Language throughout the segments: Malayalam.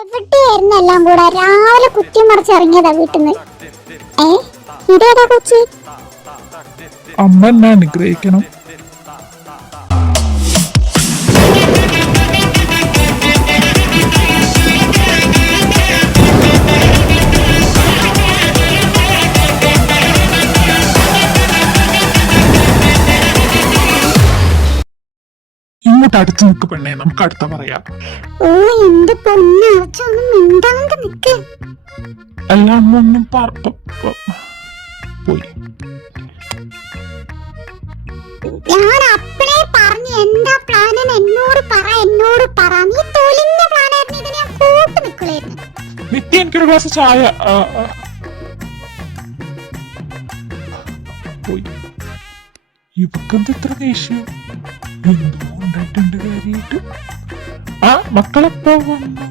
എവിടെയായിരുന്നു എല്ലാം കൂടെ രാവിലെ കുത്തി മറിച്ചിറങ്ങിയതാ വീട്ടിന്ന്. ഇതേതാ കൊച്ച്? അമ്മ എന്നെ അനുഗ്രഹിക്കണം. ഇങ്ങോട്ട് അടുത്ത് നിൽക്ക് പെണ്ണേ, നമുക്ക് അടുത്ത പറയാം. ഓ എന്റെ പൊന്നെ, അച്ഛനൊന്നും മിണ്ടാണ്ട് നിക്ക്. എല്ലാം ഒന്നും പോയി. ഞാൻ അപ്പഴേ പറഞ്ഞു എന്താ പ്ലാൻ എന്നോട് പറ. നീ തൊലിഞ്ഞ പ്ലാനായിരുന്നു, ഇതിന് ഞാൻ കൂട്ട് നിൽക്കുള്ളായിരുന്നു. നിത്യ എനിക്കൊരു ഗ്ലാസ് ചായ. പോയി. ഇവക്കെന്ത് ഇത്ര ദേഷ്യം? എന്തോ ഉണ്ടായിട്ടുണ്ട് കാര്യായിട്ട്. ആ മക്കളെപ്പോ വന്നു?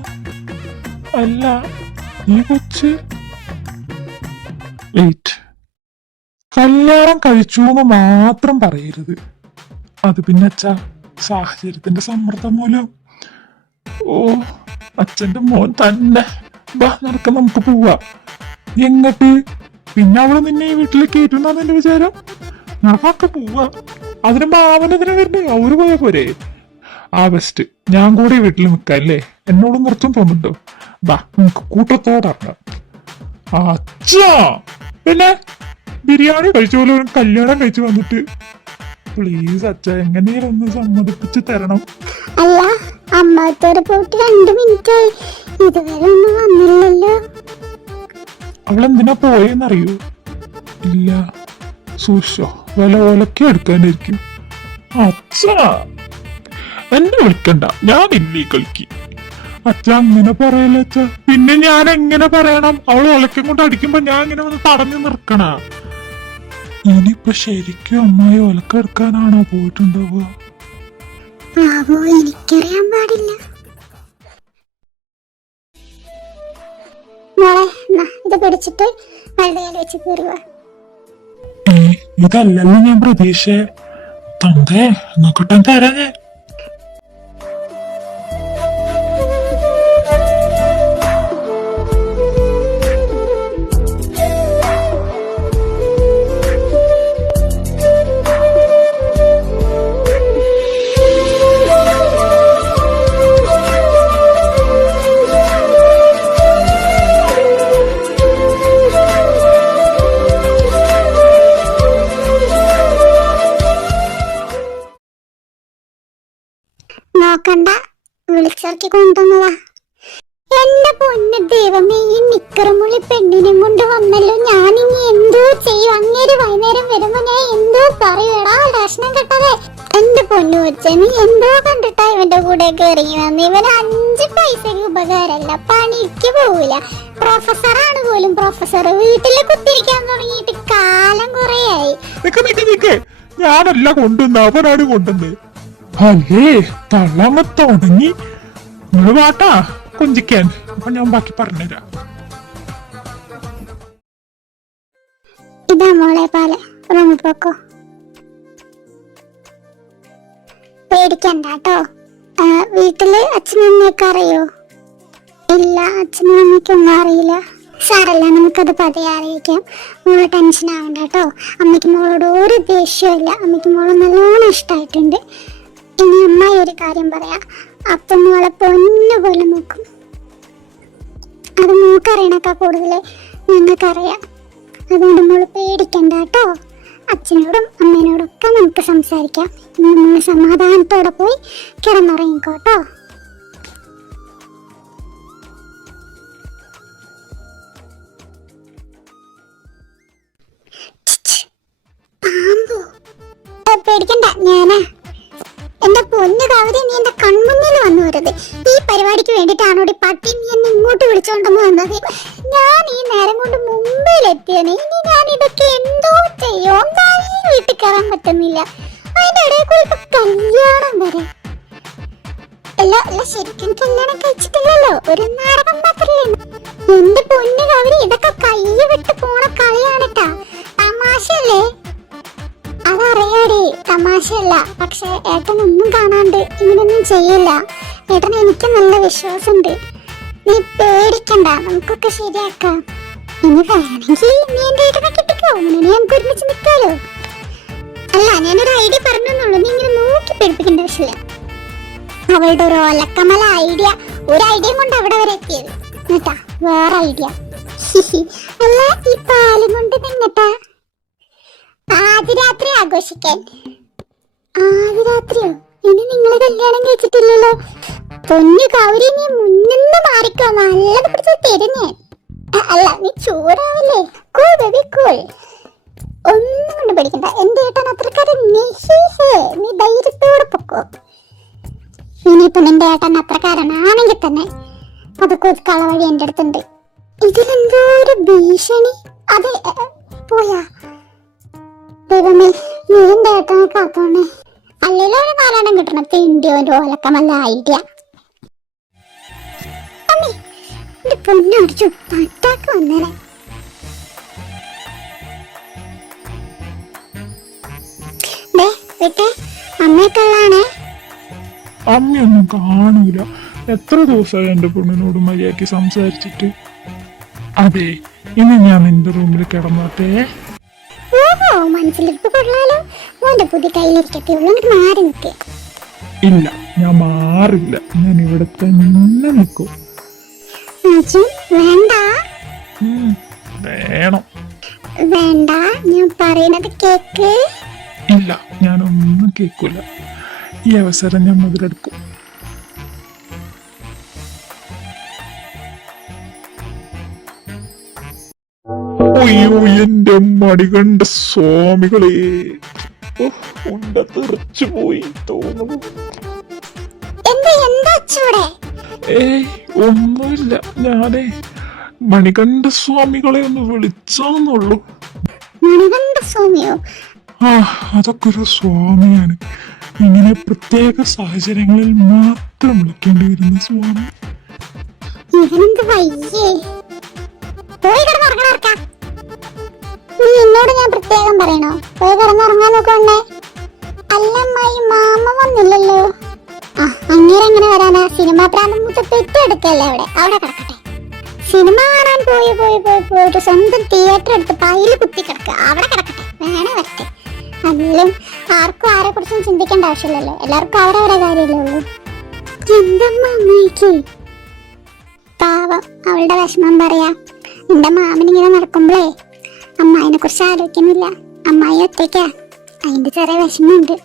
അല്ല ഈ കൊച്ച് കല്യാണം കഴിച്ചു എന്ന് മാത്രം പറയരുത്. അത് പിന്നെ അച്ഛാ സാഹചര്യത്തിന്റെ സമ്മർദ്ദം മൂലം. ഓ അച്ഛന്റെ മോൻ തന്നെ. ബാ നടക്ക, നമുക്ക് പോവാ. എങ്ങട്ട്? പിന്നെ അവള് നിന്നെ ഈ വീട്ടിലേക്ക് കയറ്റുന്ന എന്റെ വിചാരം? നമുക്കൊക്കെ പോവാ. അതിന് മാവനെതിനെ വരുന്നേ അവര് പോയാ പോരെ? ആ ബെസ്റ്റ്. ഞാൻ കൂടെ വീട്ടിൽ നിൽക്കല്ലേ, എന്നോട് നിർത്തും തോന്നുന്നുണ്ടോ? ബാ നമുക്ക് കൂട്ടത്തോടാക്കാം. അച്ഛാ പിന്നെ ബിരിയാണി കഴിച്ച പോലെ ഒരു കല്യാണം കഴിച്ചു വന്നിട്ട് പ്ലീസ് അച്ഛ എങ്ങനെയും ഒന്ന് സമ്മതിപ്പിച്ച് തരണം. അല്ല അമ്മാത്തോടെ പോയിട്ട് 2 മിനിറ്റായി, ഇതുവരെ ഒന്നും വന്നില്ലല്ലോ. അവളെന്തിനാ പോയെന്നറിയൂ? ഇല്ല സൂക്ഷോ വില ഓലക്കെ എടുക്കാനായിരിക്കും. അച്ഛാ എന്നെ വിളിക്കണ്ട, ഞാൻ ഇല്ലേ കളിക്ക്. അച്ഛ അങ്ങനെ പറയല അച്ഛ. പിന്നെ ഞാൻ എങ്ങനെ പറയണം? അവൾ ഒലക്കം കൊണ്ട് അടിക്കുമ്പോ ഞാൻ ഇങ്ങനെ വന്ന് തടഞ്ഞു നിൽക്കണ? ഇനിയിപ്പൊ ശരിക്കും അമ്മായി ഒലക്കം എടുക്കാനാണോ പോയിട്ടുണ്ടാവുക? എനിക്കറിയാൻ പാടില്ല. ഇത് പിടിച്ചിട്ട് വെച്ച് കയറുക. ഇതല്ലല്ലോ ഞാൻ പ്രതീക്ഷ. തന്തേ നോക്കട്ടെ തരാ ഞാൻ. നോക്കണ്ട, വിളിച്ചിറക്കി കൊണ്ടുവന്നതാ. എന്റെ പൊന്നു ദൈവമേ, ഈ നിക്കറുമുള്ളി പെണ്ണിനെയും കൊണ്ട് വന്നല്ലോ. ഞാനിനി എന്തോ ചെയ്യും? അങ്ങേര് വൈകുന്നേരം വരുമ്പോ ഞാൻ എന്തോ പറയൂടാ ലക്ഷണം കെട്ടതേ. എന്റെ പൊന്നു വെച്ച നീ എന്തോ കണ്ടിട്ടാ ഇവന്റെ കൂടെ ഇറങ്ങി വന്ന്. ഇവന് 5 പൈസക്ക് ഉപകാരമല്ല, പണിക്ക് പോവില്ല. പ്രൊഫസറാണ് പോലും പ്രൊഫസർ. വീട്ടില് കുത്തിരിക്കാൻ തുടങ്ങിയിട്ട് കാലം കുറേയായി. ഞാനല്ല കൊണ്ടുവന്ന, അവനാണ് കൊണ്ടുവന്നത്. അല്ലേ തള്ളങ്ങ തുടങ്ങി. നിങ്ങൾ വാട്ടാ കൊഞ്ചിക്കാൻ. അപ്പൊ ഞാൻ ബാക്കി പറഞ്ഞുതരാം. ഇതാ മോളെ പാല്, പോക്കോ. പേടിക്കണ്ട കേട്ടോ. വീട്ടില് അച്ഛനും അമ്മയൊക്കെ അറിയോ? ഇല്ല, അച്ഛനും അമ്മയ്ക്കൊന്നും അറിയില്ല. സാരല്ല, നമുക്കത് പതിയെ അറിയിക്കാം. മോള് ടെൻഷൻ ആവണ്ട കേട്ടോ. അമ്മയ്ക്ക് മോളോട് ഒരു ദേഷ്യമില്ല. അമ്മയ്ക്ക് മോള് നല്ലോണം ഇഷ്ടമായിട്ടുണ്ട്. ഇനി അമ്മായി ഒരു കാര്യം പറയാ, അപ്പം മോളെ പൊന്നുപോലെ നോക്കും. അത് മോക്കറിയണൊക്കെ കൂടുതൽ ഞങ്ങൾക്കറിയാം. അതുകൊണ്ട് മോള് പേടിക്കണ്ട കേട്ടോ. അച്ഛനോടും അമ്മേനോടും ഒക്കെ നമുക്ക് സംസാരിക്കാം. ഇന്ന് മോള് സമാധാനത്തോടെ പോയി കിടന്നുറങ്ങിക്കോട്ടോ. പാമ്പോ? പേടിക്കണ്ട, ഞാനാ. എന്റെ പൊന്നു കവതി, നീ എന്റെ കൺമുന്നിൽ വന്നു വരുത്. ഈ പരിപാടിക്ക് വേണ്ടിട്ടാണോടി പട്ടി നീ എന്നെ ഇങ്ങോട്ട് വിളിച്ചോണ്ടെന്ന് വന്നത്? ഞാൻ ഈ നേരം കൊണ്ട് മുമ്പിലെത്തിയാണ്. ഇനി ഞാൻ ഇതൊക്കെ എന്തോ ചെയ്യോ? എന്തായാലും വീട്ടിൽ കയറാൻ പറ്റുന്നില്ല. അതിന്റെ ഇടയിൽ കൂടി ഇപ്പൊ കല്യാണം വരെ. അല്ല ശരിക്കും കല്യാണം കഴിച്ചിട്ടില്ലല്ലോ, ഒരു നാടകം മാത്രല്ലേ. എന്റെ പൊന്നു കവതി, ഇതൊക്കെ കൈ വിട്ട് പോണ കളിയാണിട്ടാ. തമാശല്ലേ? അതറിയാടി, തമാശയല്ല. പക്ഷെ ഏട്ടനൊന്നും കാണാണ്ട് ഇങ്ങനൊന്നും ചെയ്യില്ല. ഏട്ടന് എനിക്ക് നല്ല വിശ്വാസമുണ്ട്. നീ പേടിക്കണ്ട, നമുക്കൊക്കെ ശരിയാക്കാം. ഇനി വേണമെങ്കിൽ നീ എന്റെ ഏട്ടനെ കിട്ടിക്കോ, അങ്ങനെ നമുക്ക് ഒരുമിച്ച് നിൽക്കാലോ. അല്ല, ഞാനൊരു ഐഡിയ പറഞ്ഞെന്നുള്ളൂ, നീ ഇങ്ങനെ നോക്കി പേടിപ്പിക്കേണ്ട ആവശ്യമില്ല. അവളുടെ ഒരു ഒലക്കമല ഐഡിയ, ഒരു ഐഡിയ കൊണ്ട് അവിടെ വരെ എത്തിയത് കേട്ടാ. വേറെ ഐഡിയ അല്ല, ഈ പാലും കൊണ്ട് നിങ്ങട്ടാ ആദ്യരാത്രി ആഘോഷിക്കാൻ. ആദ്യരാത്രിയോ? ഇനി നിങ്ങള് കല്യാണം കഴിച്ചിട്ടില്ലല്ലോ. പൊന്നു ഗൗരി, നീ മുന്നിന്ന് മാറിക്കോ, നല്ലത് പിടിച്ച് തരും ഞാൻ. അല്ല, നീ ചൂടാവല്ലേ. കൂൾ ബേബി കൂൾ, ഒന്നും കൊണ്ട് പഠിക്കണ്ട. എന്റെ ഏട്ടൻ അത്രക്കാരൻ നീ ധൈര്യത്തോടെ പൊക്കോ. ഇനിയിപ്പോ നിന്റെ ഏട്ടൻ അത്രക്കാരനാണെങ്കിൽ തന്നെ അതൊക്കെ ഒതുക്കാള വഴി എന്റെ അടുത്തുണ്ട്. ഇതിലെന്തോ ഒരു ഭീഷണി. അതെ, പോയാ ദൈവമേ, നീ എന്റെ ഏട്ടനെ കാത്തോണേ. അല്ലെങ്കിലും ഒരു നാലെണ്ണം കിട്ടണം. തിണ്ടിയോ ഒരു ഓലക്കമല്ല ഐഡിയ. അമ്മേ, എന്റെ പൊന്നടിച്ചു പട്ടാക്ക് വന്നേനെ. വിട്ടേ, അമ്മയൊക്കെള്ളാണേ. അമ്മയൊന്നും കാണൂല. എത്ര ദിവസമായി എന്റെ പെണ്ണിനോട് മര്യാദയ്ക്ക് സംസാരിച്ചിട്ട്. അതെ, ഇനി ഞാൻ നിന്റെ റൂമിൽ കിടന്നോട്ടെ. ഓഹോ, മനസ്സിലിരിപ്പ് കൊള്ളാലോ. മോന്റെ പുതിയ കയ്യിലിരിക്കത്തേ ഉള്ളൂ, എന്നിട്ട് മാറി നിൽക്കേ. ഇല്ല, ഞാൻ മാറില്ല. ഞാൻ ഇവിടെ തന്നെ നിൽക്കും. വേണ്ട വേണം. വേണ്ട, ഞാൻ പറയുന്നത് കേക്ക്. ഇല്ല, ഞാനൊന്നും കേൾക്കൂല. ഈ അവസരം ഞാൻ മുതലെടുക്കും. അയ്യോ, എന്റെ മണികണ്ട സ്വാമികളെ, ഉണ്ട തെറിച്ചു പോയി തോന്നുന്നു. ഏയ്, ഒന്നുമില്ല. ഞാനേ മണികണ്ഠ സ്വാമികളെ ഒന്ന് വിളിച്ചോന്നുള്ളൂ. മണികണ്ഠ സ്വാമിയോ? ആ, അതൊക്കെ ഒരു സ്വാമിയാണ്. ഇങ്ങനെ പ്രത്യേക സാഹചര്യങ്ങളിൽ മാത്രം വിളിക്കേണ്ടി വരുന്ന സ്വാമി. ഇവനെന്ത് വയ്യേ? പോയി കിടന്നുറങ്ങണ. നീ എന്നോട് ഞാൻ പ്രത്യേകം പറയണോ? പോയി കിടന്നുറങ്ങാൻ നോക്കണ്ടേ? അല്ലമ്മായി, മാമ വന്നില്ലല്ലോ. ആ, അങ്ങനെ വരാനാ? സിനിമാ പ്രാന്തം പെറ്റെടുക്കല്ലേ അവിടെ കിടക്കട്ടെ. സിനിമ കാണാൻ പോയിട്ട് സ്വന്തം തിയേറ്റർ എടുത്ത് പൈല് കുത്തി കിടക്കുക. അവിടെ കിടക്കട്ടെ, വേണേ വരട്ടെ. അതിലും ആർക്കും ആരെ കുറിച്ചും ചിന്തിക്കേണ്ട ആവശ്യമില്ലല്ലോ. എല്ലാവർക്കും അവരവരെ കാര്യമല്ലേ ഉള്ളൂ. എന്തമ്മ അമ്മയ്ക്ക് പാവം, അവളുടെ വിഷമം പറയാ. എന്റെ മാമനിങ്ങനെ നടക്കുമ്പോഴേ അമ്മായിനെ കുറിച്ച് ആലോചിക്കുന്നില്ല. അമ്മായി ഒറ്റയ്ക്കാ, അതിന്റെ ചെറിയ വിഷമമുണ്ട്.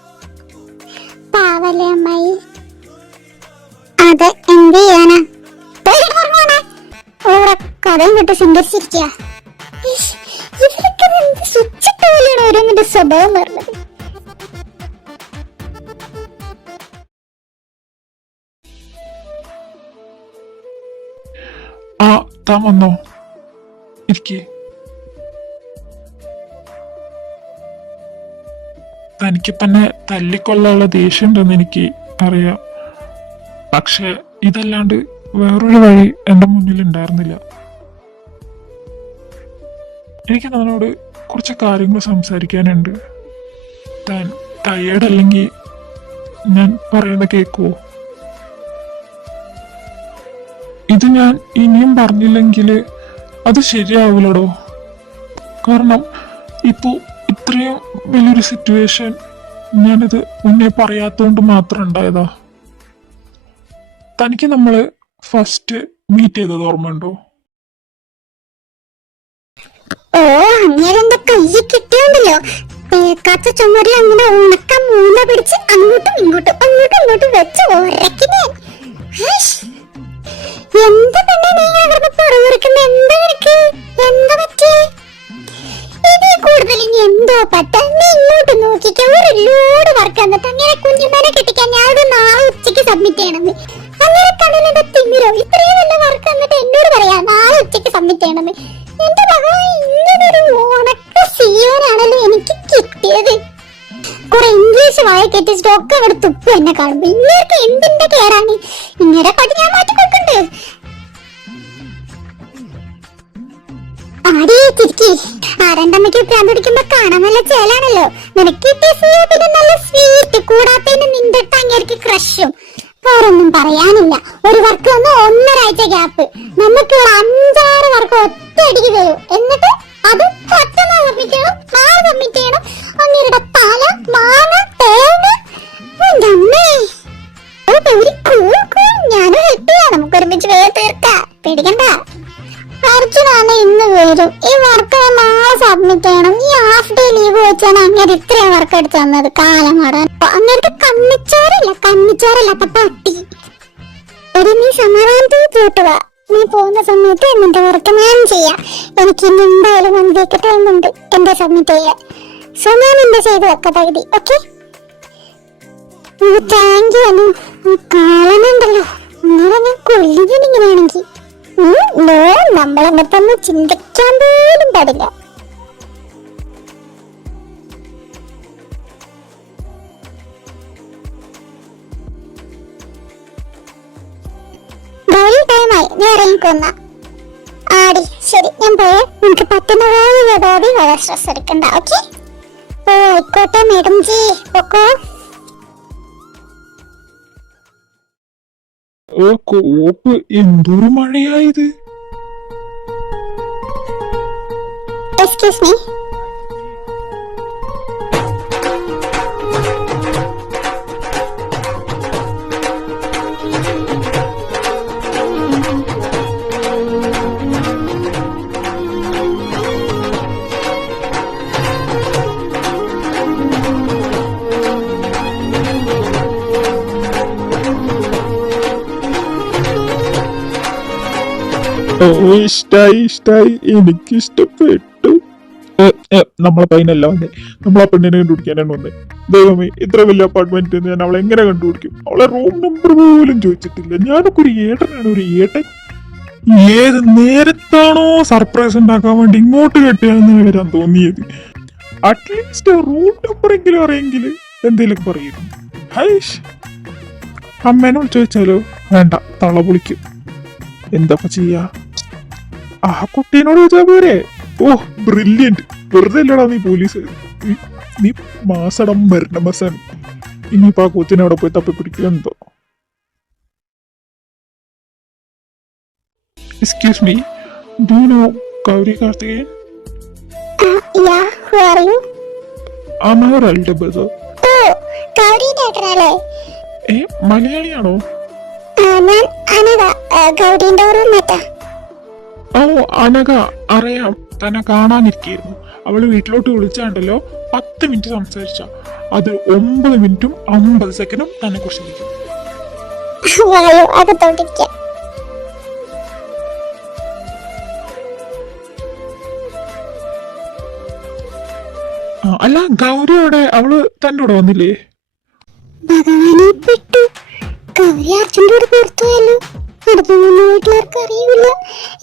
പാവല്ലേ അമ്മായി. അതെ, എന്ത് ചെയ്യാനാ? കഥയും വിട്ട് സിംഗരിച്ചിരിക്കുക. ഇവരൊക്കെ എന്ത് സ്വിച്ചിട്ട പോലെയാണ് ഓരോന്നിന്റെ സ്വഭാവം പറഞ്ഞത്. ആ, താൻ വന്നോ? ഇരിക്കേ. തനിക്ക് തന്നെ തല്ലിക്കൊള്ളാനുള്ള ദേഷ്യം ഉണ്ടെന്ന് എനിക്ക് അറിയാം. പക്ഷെ ഇതല്ലാണ്ട് വേറൊരു വഴി എൻ്റെ മുന്നിൽ ഉണ്ടായിരുന്നില്ല. എനിക്ക് തന്നോട് കുറച്ച് കാര്യങ്ങൾ സംസാരിക്കാനുണ്ട്. താൻ ടയേർഡ് അല്ലെങ്കിൽ ഞാൻ പറയുന്നത് കേൾക്കുവോ? ഇത് ഞാൻ ഇനിയും പറഞ്ഞില്ലെങ്കിൽ അത് ശരിയാവില്ലടോ. കാരണം ഇപ്പോൾ ഇത്രയും വലിയൊരു സിറ്റുവേഷൻ ഞാനത് മുന്നേ പറയാത്തോണ്ട് മാത്രം ഉണ്ടായതാ. തനിക്ക് നമ്മള് ഫസ്റ്റ് മീറ്റ് ചെയ്തത് ഓർമ്മയുണ്ടോ? ഓ, അങ്ങനെ കയ്യിൽ കിട്ടിയുണ്ടല്ലോ. തേക്കാത്ത ചുമരിൽ അങ്ങനെ ഉണക്ക മൂല പിടിച്ച് അങ്ങോട്ടും ഇങ്ങോട്ടും വെച്ച് ഉരക്കിനെ. എന്താ പെണ്ണെ നീ അവിടെ പുറകിറക്കുന്ന? എന്താ നിനക്ക്? എന്താ പറ്റി? ഇതിൽ കൂടുതൽ ഇനി എന്തോ പറ്റ. നീ ഇങ്ങോട്ട് നോക്കിക്ക. ഒരു ലോഡ് വർക്ക് എന്നിട്ട് അങ്ങനെ കുഞ്ഞുമനെ കെട്ടിക്കാൻ ഞാൻ നാളെ ഉച്ചയ്ക്ക് സബ്മിറ്റ് ചെയ്യണമെന്ന്. അങ്ങനെ കടലിന്റെ തിമിരോ ഇത്രയും നല്ല വർക്ക് എന്നിട്ട് എന്നോട് പറയാ നാളെ ഉച്ചയ്ക്ക് സബ്മിറ്റ് ചെയ്യണമെന്ന്. എന്റെ ഭഗവാൻ, ഇങ്ങനൊരു ഉണക്ക സിയോനാണല്ലോ എനിക്ക് കിട്ടിയത്. കുറെ ഇംഗ്ലീഷ് വായ കെട്ടിച്ചിട്ട് ഒക്കെ അവിടെ തുപ്പ് എന്നെ കാണുമ്പോ ഇങ്ങനെയൊക്കെ എന്തിന്റെ കേടാണ്? ഇങ്ങനെ പതി ഞാൻ മാറ്റി കൊടുക്കണ്ട്. ആടിയേറ്റിരിക്കി. ആരണ്ടമ്മയ്ക്ക് പ്രാന്ത് പിടിക്കുമ്പോ കാണാൻ നല്ല ചേലാണല്ലോ. നിനക്ക് കിട്ടിയ സിയോ പിന്നെ നല്ല സ്വീറ്റ്. കൂടാത്തതിന് നിന്റെ അങ്ങേർക്ക് ക്രഷും. വേറൊന്നും പറയാനില്ല. ഒരു വർക്ക് വന്ന് 1.5 ഗ്യാപ്പ്, നമുക്ക് 5-6 വർക്ക് ഒറ്റയടിക്ക് തരും. എന്നിട്ട് അത് പെട്ടെന്ന് സബ്മിറ്റ് ചെയ്യണം, നാളെ സബ്മിറ്റ് ചെയ്യണം. അങ്ങേരുടെ തല മാങ്ങ തേങ്ങ. എന്റെ അമ്മേ, ഞാനും ഹെൽപ്പ് ചെയ്യാം. നമുക്ക് ഒരുമിച്ച് വേഗം തീർക്കാം, പേടിക്കണ്ട. അർജുനാണ് ഇന്ന് വരും. ഈ വർക്ക് നാളെ സബ്മിറ്റ് ചെയ്യണം. ഈ ഹാഫ് ഡേ ലീവ് വെച്ചാണ് അങ്ങനെ ഇത്രയും വർക്ക് എടുത്ത് തന്നത്. കാലം മാറാൻ അങ്ങനത്തെ കണ്ണിച്ചാറില്ലാത്ത പട്ടി. ഒരു നീ സമാധാനത്തോടെ കൂട്ടുക. നീ പോകുന്ന സമയത്ത് എന്നിന്റെ വർക്ക് ഞാൻ ചെയ്യാം. എനിക്ക് ഇന്ന് എന്തായാലും 1 വീക്ക് ടൈമുണ്ട് എന്റെ സബ്മിറ്റ് ചെയ്യാൻ. സോ ഞാൻ എന്റെ ചെയ്ത് വെക്ക പകുതി. Okay, thank you Anu. കാലനുണ്ടല്ലോ, അങ്ങനെ ഞാൻ കൊല്ലുകയാണ് ഇങ്ങനെയാണെങ്കിൽ. നമ്മളെന്നൊന്നും ചിന്തിക്കാൻ പോലും പാടില്ല. ടൈമായി, നീ ഇറങ്ങിക്കൊന്ന ആടി. ശരി, ഞാൻ പോയേ. നിനക്ക് പറ്റുന്ന വളരെ സ്ട്രെസ് എടുക്കണ്ട. ഓക്കെ, ഓ ആയിക്കോട്ടെ മേഡം ജി, ഓക്കോ. കോപ്പ്, എന്തൊരു മഴയായത്. Excuse me. ഇഷ്ടായി, എനിക്കിഷ്ടപ്പെട്ടു. നമ്മളെ പൈനല്ല വന്നേ, നമ്മളെ പെണ്ണിനെ കണ്ടുപിടിക്കാനാണ് വന്നേ. ദൈവമേ, ഇത്ര വലിയ അപ്പാർട്ട്മെന്റ് ഞാൻ അവളെ എങ്ങനെ കണ്ടുപിടിക്കും? അവളെ റൂം നമ്പർ പോലും ചോദിച്ചിട്ടില്ല. ഞാനൊക്കെ ഒരു ഏട്ടനാണ്, ഒരു ഏട്ടൻ. ഏത് നേരത്താണോ സർപ്രൈസ് ഉണ്ടാക്കാൻ വേണ്ടി ഇങ്ങോട്ട് കെട്ടിയാന്ന് വരാൻ തോന്നിയത്. അറ്റ്ലീസ്റ്റ് റൂം നമ്പർ എങ്കിലും അറിയെങ്കിൽ എന്തേലും പറയുന്നു. ഹൈഷ്, അമ്മേനോട് ചോദിച്ചാലോ? വേണ്ട, തള പൊളിക്കും. എന്താ ചെയ്യാ? ആ കുട്ടീനോട് ചോദിച്ചാ പോരെ. ഓ ബ്രില്യന്റ്. വെറുതെ അല്ലടാ നീ പോലീസ്, നീ മാസടം മരണ മസാണ്. ഇനിയിപ്പോ ആ കൊച്ചിനെ അവിടെ പോയി തപ്പിപ്പിടിക്കുക എന്തോ. Excuse me, do you know Gauri Karthikeyan? Yeah, who are you? I'm her elder brother. Oh, ഗൗരിയുടെ ഏട്ടനല്ലേ? മലയാളിയാണോ? ഞാൻ അനഘ, ഗൗരിന്റെ റൂംമേറ്റാ. ഓ അനഘ, അറിയാം. തന്നെ കാണാനിരിക്കുന്നു. അവള് വീട്ടിലോട്ട് വിളിച്ചാണ്ടല്ലോ 10 മിനിറ്റ് സംസാരിച്ച അത് 9 മിനിറ്റും 50 സെക്കൻഡും തന്നെ കുറിച്ച് ഇരിക്കും. വായോ, അകത്തോട്ടിരിക്കാം. അല്ല, ഗൗരിയോടെ അവള് തന്റെ കൂടെ വന്നില്ലേ? ഭഗവാനെ പെട്ടു. ഗൗരി അർജുന്റെ കൂടെ പുറത്തുപോയല്ലോ. അടുത്തൊന്നും വീട്ടിലാർക്കും അറിയില്ല.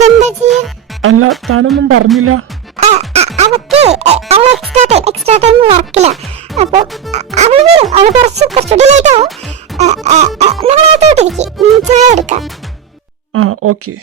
എന്താ ചെയ്യാ? അല്ല, താനൊന്നും പറഞ്ഞില്ല. അവക്ക് അവൾ എക്സ്ട്രാ ടൈം വർക്കില്ല. അപ്പൊ അവള് വരും. അവള് കുറച്ച് ഡിലേറ്റ് ആവും. നിങ്ങളകത്തോട്ടിരിക്കും, ചായ എടുക്കാം. ഓക്കെ.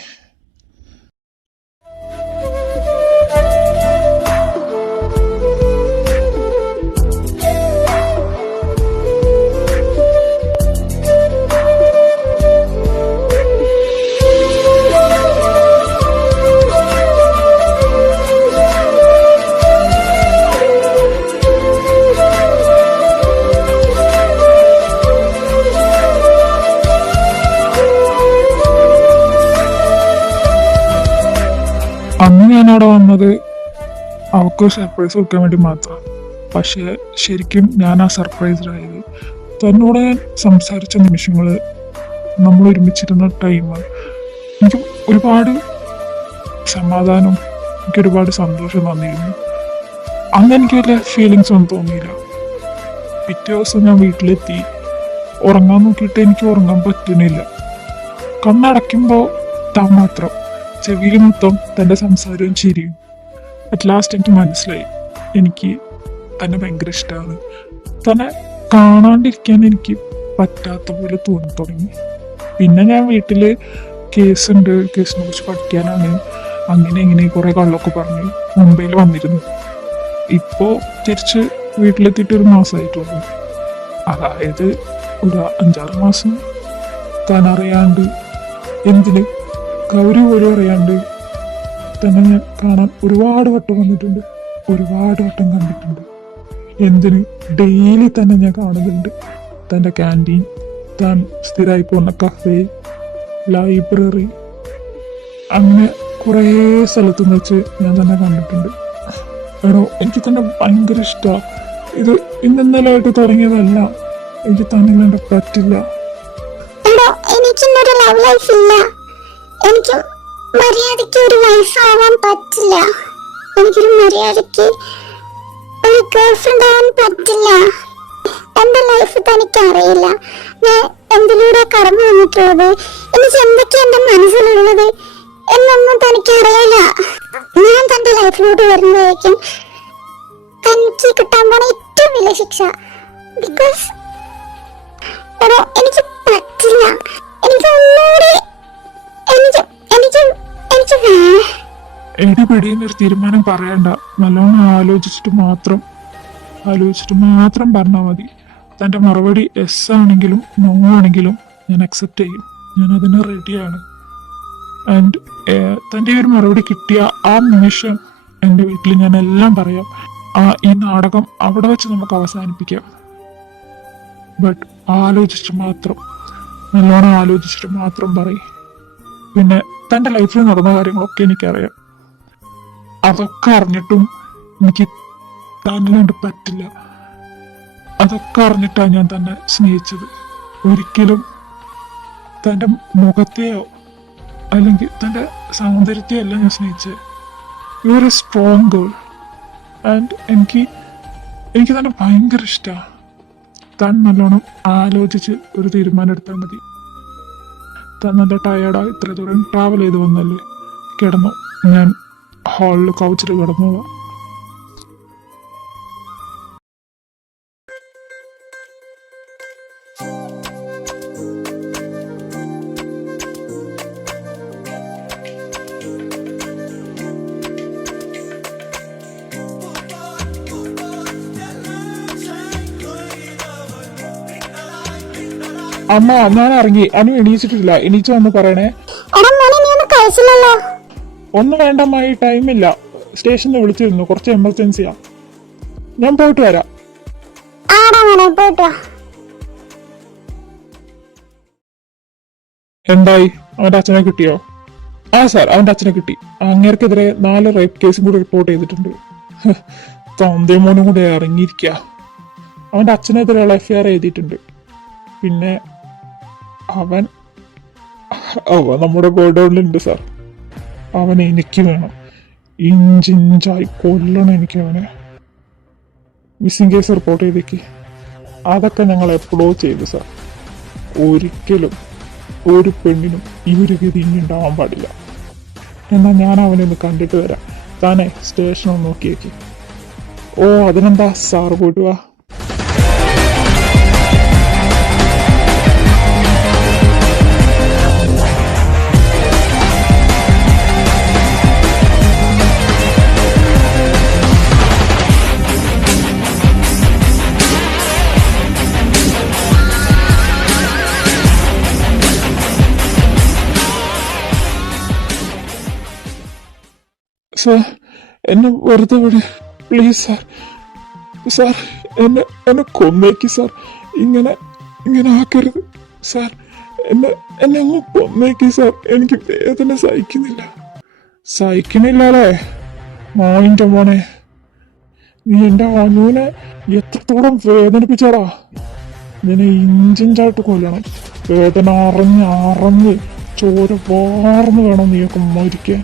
അന്ന് ഞാൻ അവിടെ വന്നത് അവൾക്ക് സർപ്രൈസ് കൊടുക്കാൻ വേണ്ടി മാത്രം. പക്ഷേ ശരിക്കും ഞാൻ ആ സർപ്രൈസ്ഡായത് തന്നോട് ഞാൻ സംസാരിച്ച നിമിഷങ്ങൾ, നമ്മൾ ഒരുമിച്ചിരുന്ന ടൈം, എനിക്ക് ഒരുപാട് സമാധാനം, എനിക്ക് ഒരുപാട് സന്തോഷം തന്നിരുന്നു. അന്ന് എനിക്ക് വലിയ ഫീലിങ്സ് ഒന്നും തോന്നിയില്ല. പിറ്റേ ദിവസം ഞാൻ വീട്ടിലെത്തി ഉറങ്ങാൻ നോക്കിയിട്ട് എനിക്ക് ഉറങ്ങാൻ പറ്റുന്നില്ല. കണ്ണടയ്ക്കുമ്പോൾ താൻ മാത്രം, ചെവിയിൽ മൊത്തം തൻ്റെ സംസാരവും ചിരിയും. അറ്റ് ലാസ്റ്റ് എനിക്ക് മനസ്സിലായി, എനിക്ക് തന്നെ ഭയങ്കര ഇഷ്ടമാണ്. തന്നെ കാണാണ്ടിരിക്കാൻ എനിക്ക് പറ്റാത്ത പോലെ തോന്നി തുടങ്ങി. പിന്നെ ഞാൻ വീട്ടിൽ കേസുണ്ട്, കേസിനെ കുറിച്ച് പഠിക്കാനാണ്, അങ്ങനെ ഇങ്ങനെ കുറേ കള്ളൊക്കെ പറഞ്ഞ് മുംബൈയിൽ വന്നിരുന്നു. ഇപ്പോൾ തിരിച്ച് വീട്ടിലെത്തിയിട്ട് 1 മാസമായിട്ടുള്ളൂ. അതായത് ഒരു 5-6 മാസം താൻ അറിയാണ്ട്, എന്തിന് ഗൗരി പോലും അറിയാണ്ട് തന്നെ ഞാൻ കാണാൻ ഒരുപാട് വട്ടം വന്നിട്ടുണ്ട്, ഒരുപാട് വട്ടം കണ്ടിട്ടുണ്ട്. എന്തിന് ഡെയിലി തന്നെ ഞാൻ കാണുന്നുണ്ട്. തൻ്റെ ക്യാൻറ്റീൻ, താൻ സ്ഥിരമായി പോകുന്ന കഫേ, ലൈബ്രറി, അങ്ങനെ കുറേ സ്ഥലത്ത് വെച്ച് ഞാൻ തന്നെ കണ്ടിട്ടുണ്ട്. എടോ എനിക്ക് തന്നെ ഭയങ്കര ഇഷ്ടമാണ്. ഇത് ഇന്നലെയായിട്ട് തുടങ്ങിയതല്ല. എനിക്ക് തന്നില്ലാണ്ട് പറ്റില്ല. എടോ എനിക്കിന്നൊരു ലവ് ലൈഫ് ഇല്ല. എനിക്ക് മര്യാദയ്ക്ക് ഒരു വൈഫ് ആവാൻ പറ്റില്ല. എനിക്കൊരു മര്യാദയ്ക്ക് ഒരു ഗേൾ ഫ്രണ്ട് ആവാൻ പറ്റില്ല. എന്റെ ലൈഫ് തനിക്കറിയില്ല. ഞാൻ എന്തിലൂടെ കടന്നു വന്നിട്ടുള്ളത്, എനിക്ക് എന്തൊക്കെയാ എന്റെ മനസ്സിലുള്ളത് എന്നൊന്നും തനിക്കറിയില്ല. ഞാൻ തന്റെ ലൈഫിലോട്ട് വരുമ്പോഴേക്കും തനിക്ക് കിട്ടാൻ പോണ ഏറ്റവും വലിയ ശിക്ഷ. ബിക്കോസ് എടോ എനിക്ക് പറ്റില്ല. എനിക്ക് ഒന്നുകൂടി എനിക്ക് എനിക്ക് എനിക്ക് എടി പിടിയെന്നൊരു തീരുമാനം പറയണ്ട. നല്ലോണം ആലോചിച്ചിട്ട് മാത്രം പറഞ്ഞാൽ മതി. തൻ്റെ മറുപടി എസ് ആണെങ്കിലും നോ ആണെങ്കിലും ഞാൻ അക്സെപ്റ്റ് ചെയ്യും. ഞാൻ അതിന് റെഡിയാണ്. ആൻഡ് തൻ്റെ ഒരു മറുപടി കിട്ടിയ ആ നിമിഷം എൻ്റെ വീട്ടിൽ ഞാൻ എല്ലാം പറയാം. ഈ നാടകം അവിടെ വെച്ച് നമുക്ക് അവസാനിപ്പിക്കാം. ബട്ട് നല്ലോണം ആലോചിച്ചിട്ട് മാത്രം പറയും. പിന്നെ തൻ്റെ ലൈഫിൽ നടന്ന കാര്യങ്ങളൊക്കെ എനിക്കറിയാം. അതൊക്കെ അറിഞ്ഞിട്ടും എനിക്ക് തന്നിലാണ്ട് പറ്റില്ല. അതൊക്കെ അറിഞ്ഞിട്ടാണ് ഞാൻ തന്നെ സ്നേഹിച്ചത്. ഒരിക്കലും തൻ്റെ മുഖത്തെയോ അല്ലെങ്കിൽ തൻ്റെ സൗന്ദര്യത്തെയോ അല്ല ഞാൻ സ്നേഹിച്ചത്. You are a strong girl and എനിക്ക് തന്നെ ഭയങ്കര ഇഷ്ടമാണ്. താൻ നല്ലോണം ആലോചിച്ച് ഒരു തീരുമാനം എടുത്താൽ മതി. താൻ നല്ല ടയേർഡാ, ഇത്ര ദൂരം ട്രാവൽ ചെയ്ത് വന്നല്ലേ. കിടന്നു, ഞാൻ ഹാളിൽ കൗച്ചിൽ കിടന്നോളാം. അമ്മ ഞാൻ ഇറങ്ങി. അനു എണീച്ചിട്ടില്ല. എണീച്ചു വന്ന് പറയണേ. എടാ മോനെ നീ ഒന്നും കഴിച്ചില്ലല്ലോ. ഒന്നും വേണ്ടമ്മ, ഈ ടൈമില്ല. സ്റ്റേഷനിൽ വിളിച്ചിരുന്നു, കുറച്ച് എമർജൻസിയാ. ഞാൻ പോയിട്ട് വരാം. ആടാ മോനെ പോയിട്ട് വാ. എന്തായി, അവന്റെ അച്ഛനെ കിട്ടിയോ? ആ സാർ, അവന്റെ അച്ഛനെ കിട്ടി. അങ്ങേർക്കെതിരെ 4 റേപ്പ് കേസും കൂടി റിപ്പോർട്ട് ചെയ്തിട്ടുണ്ട്. തന്തയും മോനും കൂടെ ഇറങ്ങിയിരിക്കുക. അവന്റെ അച്ഛനെതിരെയുള്ള FIR എഴുതിയിട്ടുണ്ട്. പിന്നെ അവൻ നമ്മുടെ ഗോഡൌണിലുണ്ട് സാർ. അവൻ എനിക്ക് വേണം. ഇഞ്ചിഞ്ചായി കൊല്ലണം എനിക്ക് അവനെ. മിസ്സിംഗ് കേസ് റിപ്പോർട്ട് ചെയ്തേക്ക്. അതൊക്കെ ഞങ്ങൾ എപ്പോഴോ ചെയ്തു സാർ. ഒരിക്കലും ഒരു പെണ്ണിനും ഈ ഒരു ഗതി ഇനി ഉണ്ടാവാൻ പാടില്ല. എന്നാൽ ഞാൻ അവനെ ഒന്ന് കണ്ടിട്ട് വരാം. താനേ സ്റ്റേഷനൊന്ന് നോക്കിയേക്ക്. ഓ അതിനെന്താ, സാറ് പോയിട്ട് വാ. സാർ എന്നെ വെറുതെ വിട് പ്ലീസ് സാർ. സാർ എന്നെ കൊന്നേക്ക് സാർ. ഇങ്ങനെ ആക്കരുത് സാർ. എന്നെ അങ്ങ് കൊന്നേക്ക് സാർ. എനിക്ക് വേദന സഹിക്കുന്നില്ലേ മോനിന്റെ മോനെ. നീ എൻ്റെ അനുവിനെ എത്രത്തോളം വേദനിപ്പിച്ചാടാ. നിന്നെ ഇഞ്ചിഞ്ചായിട്ട് കൊല്ലണം. വേദന അറിഞ്ഞ് ചോര വാർന്ന് വേണം നീയൊക്കെ മരിക്കാൻ.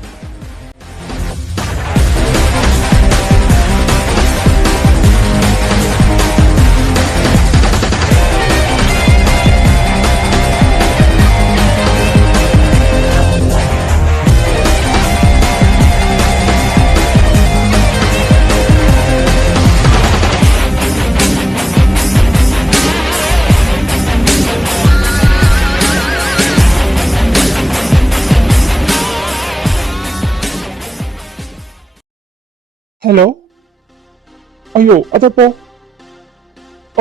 ഹലോ, അയ്യോ അതെപ്പോ?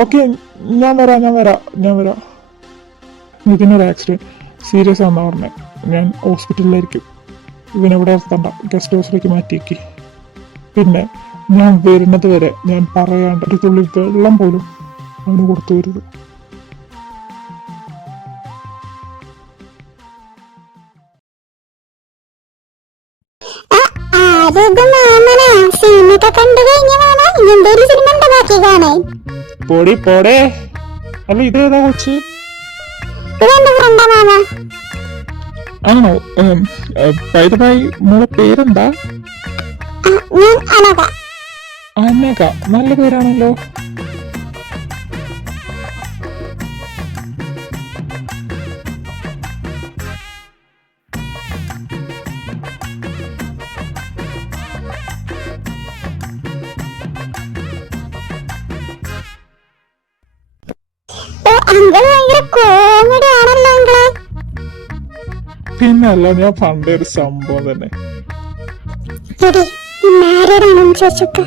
ഓക്കെ ഞാൻ വരാം. ഇതിനൊരു ആക്സിഡന്റ് സീരിയസ് ആണെന്നാ പറഞ്ഞത്. ഞാൻ ഹോസ്പിറ്റലിലായിരിക്കും. ഇവനെവിടെ നിർത്തണ്ട, ഗസ്റ്റ് ഹൗസിലേക്ക് മാറ്റിയേക്ക്. പിന്നെ ഞാൻ വരുന്നത് വരെ ഞാൻ പറയാണ്ട് ഒരു തുള്ളി വെള്ളം പോലും അവന് കൊടുത്തു വരരുത്. സിനിമയൊക്കെ കണ്ടു കഴിഞ്ഞ മാമ ഇനി എന്തേലും സിനിമ ഉണ്ടോ ബാക്കി കാണാൻ? പോടി പോടേ. അല്ല ഇതേതാ കൊച്ച്? ഇതെന്റെ ഫ്രണ്ടാ മാമ. ആണോ? പൈതമായി മോളെ പേരെന്താ? ഞാൻ അനഘ. അനഘ, നല്ല പേരാണല്ലോ. അങ്കിൾ ഭയങ്കര കോമഡി ആണല്ലോ അങ്കിള്. പിന്നല്ല, ഞാൻ പണ്ടേ ഒരു സംഭവം തന്നെ. മാരീഡ് ആണോ ചോദിച്ചോക്ക്.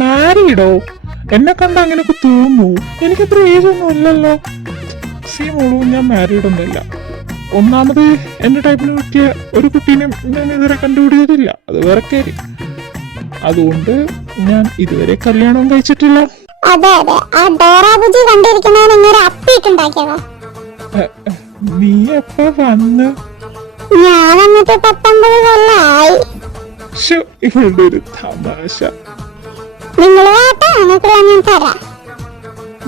മാരീഡോ? എന്നെ കണ്ട അങ്ങനെയൊക്കെ തോന്നുന്നു. എനിക്കത്ര ഏജ് ഒന്നും അല്ലല്ലോ. സി മോളൂ, ഞാൻ മാരീഡ് ഒന്നുമില്ല. ഒന്നാമത് എന്റെ ടൈപ്പിന് പറ്റിയ ഒരു കുട്ടീനെയും ഞാൻ ഇതുവരെ കണ്ടുപിടിച്ചിട്ടില്ല. അത് വേറെ കാര്യം. അതുകൊണ്ട് ഞാൻ ഇതുവരെ കല്യാണം കഴിച്ചിട്ടില്ല. അതെ അതെ, ആ ഡോറാബുജി കണ്ടിരിക്കുന്നവൻ ഇങ്ങനെ അപ്പിട്ടുണ്ടാക്കിയതാ. നീ എപ്പോ വന്ന്? ഞാൻ വന്നിട്ട് 19 കൊല്ലമായി. ഇവളുടെ ഒരു തമാശ. നിങ്ങൾ ഞാൻ തരാം.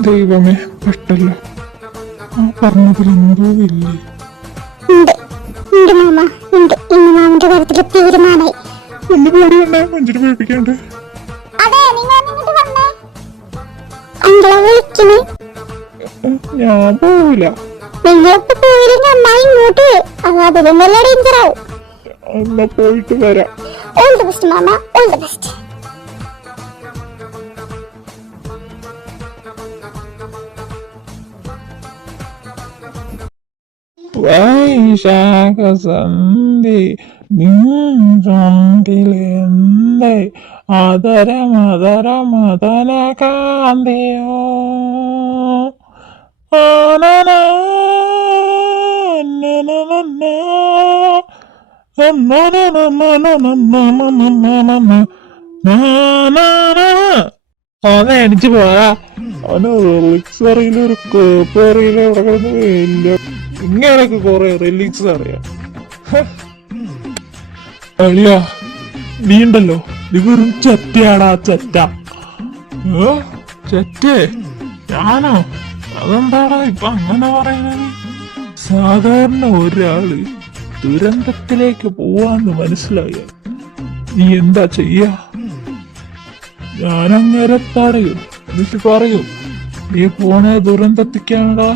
ദൈവമേ, പെട്ടല്ലോ. ആ പറഞ്ഞതിലെന്തോ ഇല്ലേ? ഉണ്ട് മാമ, ഉണ്ട്. ഇന്ന് മാമന്റെ കാര്യത്തിൽ തീരുമാനമായി. ഒന്ന് പോടി വന്നേ, മഞ്ചിട്ട് പേടിപ്പിക്കാണ്ട്. അങ്കിളെ വിളിക്കണേ. ഞാൻ പോവില്ല. നിങ്ങളിപ്പോ പോയില്ലെങ്കിൽ അമ്മായി ഇങ്ങോട്ട് വരും. അത് അതിലും നല്ല ഡേഞ്ചർ ആവും. എന്നാ പോയിട്ട് വരാം. All the best mama, all the best. വൈശാഖ സന്ധി നിന്നിലെന്തേ ആദര മദര മദന കാന്തിയോ അവനെ എനിക്ക് പോരാ. അവന് റിലിക്സ് അറിയില്ല, ഒരു കേപ്പ് അറിയില്ല. ഇവിടെ കിടന്ന് വലിയ ഇങ്ങനെയൊക്കെ കൊറേ റിലിക്സ് അറിയാം. അളിയ, നീ ഉണ്ടല്ലോ, നീ വെറും ചെറ്റയാടാ, ചെറ്റ. ചെറ്റേ? ഞാനോ? അതെന്താടാ ഇപ്പൊ അങ്ങനെ പറയുന്നത്? സാധാരണ ഒരാള് ദുരന്തത്തിലേക്ക് പോവാന്ന് മനസ്സിലായ നീ എന്താ ചെയ്യാ? ഞാനങ്ങനെ തടയും, എന്നിട്ട് പറയും നീ പോണേ ദുരന്തത്തിക്കാണടാ,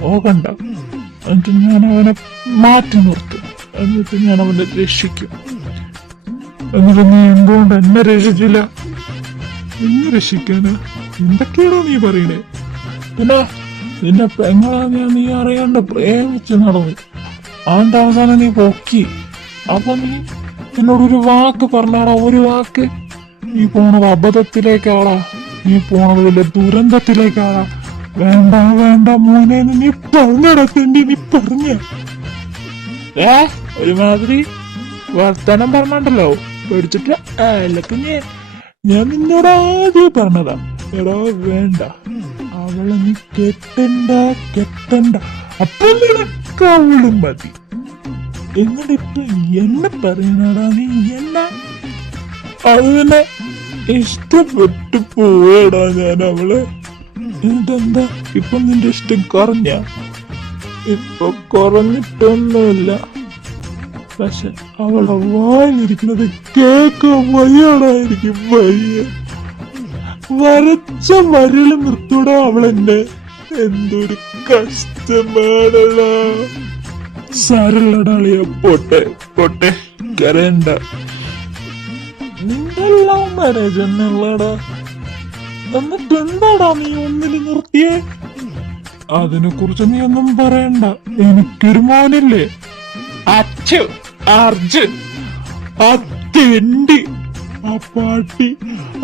പോകണ്ട. എന്നിട്ട് ഞാൻ അവനെ മാറ്റി നിർത്തും. എന്നിട്ട് ഞാൻ അവനെ രക്ഷിക്കും. എന്നിട്ട് നീ എന്തുകൊണ്ട് എന്നെ രക്ഷിച്ചില്ല? എന്നെ രക്ഷിക്കാന് എന്തൊക്കെയാണോ നീ പറയണേ? പിന്നെ നിന്റെ പെങ്ങളാ നീ അറിയാണ്ട് പ്രേമിച്ച് നടന്നു. അവന്റെ അവസാനം നീ പൊക്കി. അപ്പൊ നീ എന്നോടൊരു വാക്ക് പറഞ്ഞാടാ, ഒരു വാക്ക്. നീ പോണത് അബദ്ധത്തിലേക്കാടാ, നീ പോണത് വലിയ ദുരന്തത്തിലേക്കാടാ. വേണ്ട വേണ്ട മോനെ, നീ പറഞ്ഞടത്തേണ്ടി, നീ പറഞ്ഞ ഒരുമാതിരി വർത്തനം പറഞ്ഞല്ലോ. പേടിച്ചിട്ട് ഞാൻ നിന്നോട് ആദ്യം പറഞ്ഞതാ, എടാ വേണ്ട, അവളെ നീ കെട്ടണ്ട കെട്ടണ്ട. അപ്പൊ നിനക്ക് അവളും മതി. എന്നിട്ടിപ്പൊ എന്നെ പറയണടാ നീ എന്നെ? അത് തന്നെ ഇഷ്ടപ്പെട്ടു പോയടാ ഞാൻ അവളെ. എന്നിട്ടെന്താ ഇപ്പൊ നിന്റെ ഇഷ്ടം കുറഞ്ഞ? ഇപ്പൊ കുറഞ്ഞിട്ടൊന്നുമില്ല. പക്ഷെ അവളെ വായിരിക്കുന്നത് കേക്കാൻ വയ്യാടാ, എനിക്ക് വയ്യ. വരച്ച വരല് നിർത്തൂടാ അവളെന്നെ. എന്തൊരു കഷ്ടമാണല്ല. സാരല്ലടാളിയ, പോട്ടെ പോട്ടെ, കരയണ്ട. നിന്റെ ലവ് മാരേജ് എന്നല്ലടാ. എന്നിട്ട് എന്താടാ നീ ഒന്നില് നിർത്തിയേ? അതിനെ കുറിച്ച് നീ ഒന്നും പറയണ്ട. എനിക്കൊരു മോനില്ലേ, അർജുൻ. അത്തേണ്ടി ആ പാട്ടി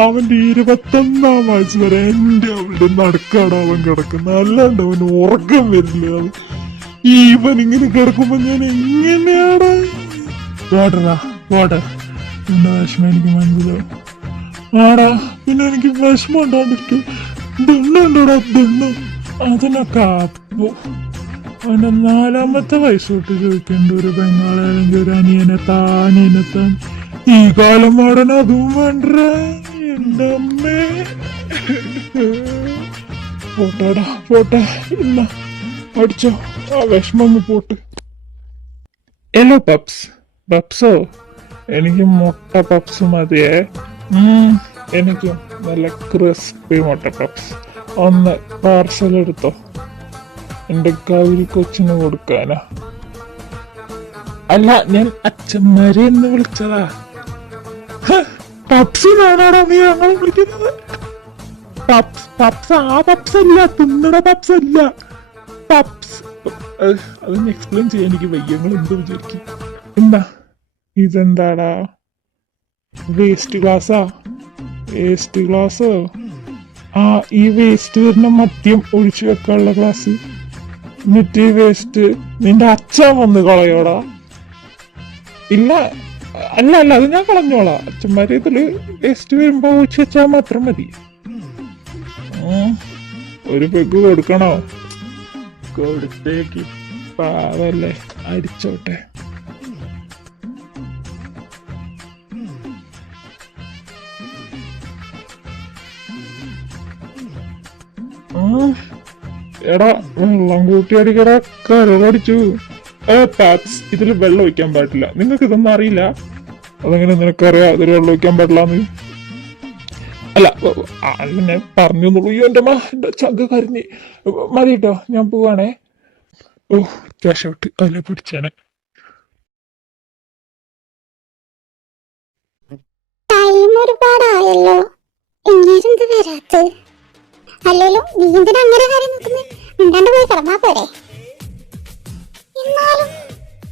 അവന്റെ 21ാം വയസ്സ് വരെ എന്റെ അവളുടെ നടക്കാണ് അവൻ കിടക്കുന്നത്. അല്ലാണ്ട് അവന് ഉറക്കം വരില്ല. ഇവൻ ഇങ്ങനെ കിടക്കുമ്പോ ഞാൻ എങ്ങനെയാടാ പോടറാ പോട്ടെ. എന്റെ വിഷമം എനിക്ക് മനസ്സിലാവും. ആടാ പിന്നെ എനിക്ക് വിഷമം ഉണ്ടാണ്ടിരിക്കും. ദണ്ണുണ്ടോടാ ദണ്ണ്. അതിനൊക്കെ അപ്പോ അവന്റെ 4ാമത്തെ വയസ്സ് തൊട്ട് ചോദിക്കേണ്ട ഒരു പെങ്ങളെ അല്ലെങ്കിൽ ഒരു അനിയനെത്താൻ ഈ കാലം മാടൻ അതും വേണ്ട. എന്റെ അമ്മേ പോട്ടാടാ പോട്ടെ. ഇന്ന അടിച്ചോ ആ വിഷമം പോട്ട്. ഹലോ പപ്സോ എനിക്ക് മുട്ട പപ്സ് മതിയേ. എനിക്കും നല്ല ക്രിസ്പി മുട്ട പപ്സ് ഒന്ന് പാർസൽ എടുത്തോ. എന്റെ ഗൗരി കൊച്ചിന് കൊടുക്കാനാ. അല്ല ഞാൻ അച്ഛന്മാരെ എന്ന് വിളിച്ചതാ. പപ്സ് ഞാനാടാ നീ ഞങ്ങളെ വിളിക്കുന്നത്? പപ്സ് ആ പപ്സ് അല്ല, തിന്നട പപ്സ് അല്ല. പപ്സ് അതൊന്ന് എക്സ്പ്ലെയിൻ ചെയ്യാൻ എനിക്ക് വയ്യങ്ങൾ എന്ത് വിചാരിക്കും. എന്താ ഇതെന്താടാ? വേസ്റ്റ് ഗ്ലാസ്സോ? ആ ഈ വേസ്റ്റ് വരുന്ന മദ്യം ഒഴിച്ചു വെക്കാനുള്ള ഗ്ലാസ്. എന്നിട്ട് ഈ വേസ്റ്റ് നിന്റെ അച്ഛൻ വന്ന് കളയോടാ? ഇല്ല അല്ല അത് ഞാൻ കളഞ്ഞോളാം. അച്ഛന്മാരെ ഇതില് വേസ്റ്റ് വരുമ്പോ ഒഴിച്ചു വെച്ചാൽ മാത്രം മതി. ഒരു പെഗ് കൊടുക്കണോ? കൊടുത്തേക്ക് പാവല്ലേ, അരിച്ചോട്ടെ. എടാ വെള്ളം കൂട്ടി അടിക്കടാ, കരളടിച്ചു. പാപ്സ് ഇതില് വെള്ളം ഒഴിക്കാൻ പാടില്ല. നിങ്ങൾക്ക് ഇതൊന്നും അറിയില്ല? അതെങ്ങനെ നിനക്കറിയാം ഇതിൽ വെള്ളം ഒഴിക്കാൻ പാടില്ലാന്ന്? അല്ല പിന്നെ പറഞ്ഞു എന്റെ എന്റെ ചങ്ക കരിഞ്ഞ്. മതി കേട്ടോ, ഞാൻ പോവാണേ. ഓ രക്ഷപ്പെട്ട് അതിലെ പിടിച്ചാനെ. ടൈം ഒരുപാടായല്ലോ, ഇങ്ങനെന്ത് വരാത്ത? അല്ലല്ലോ നീ എന്തിനാ അങ്ങനെ കാര്യം നിൽക്കുന്നത്? മിണ്ടാണ്ട് പോയി കിടന്നാ പോരെ. എന്നാലും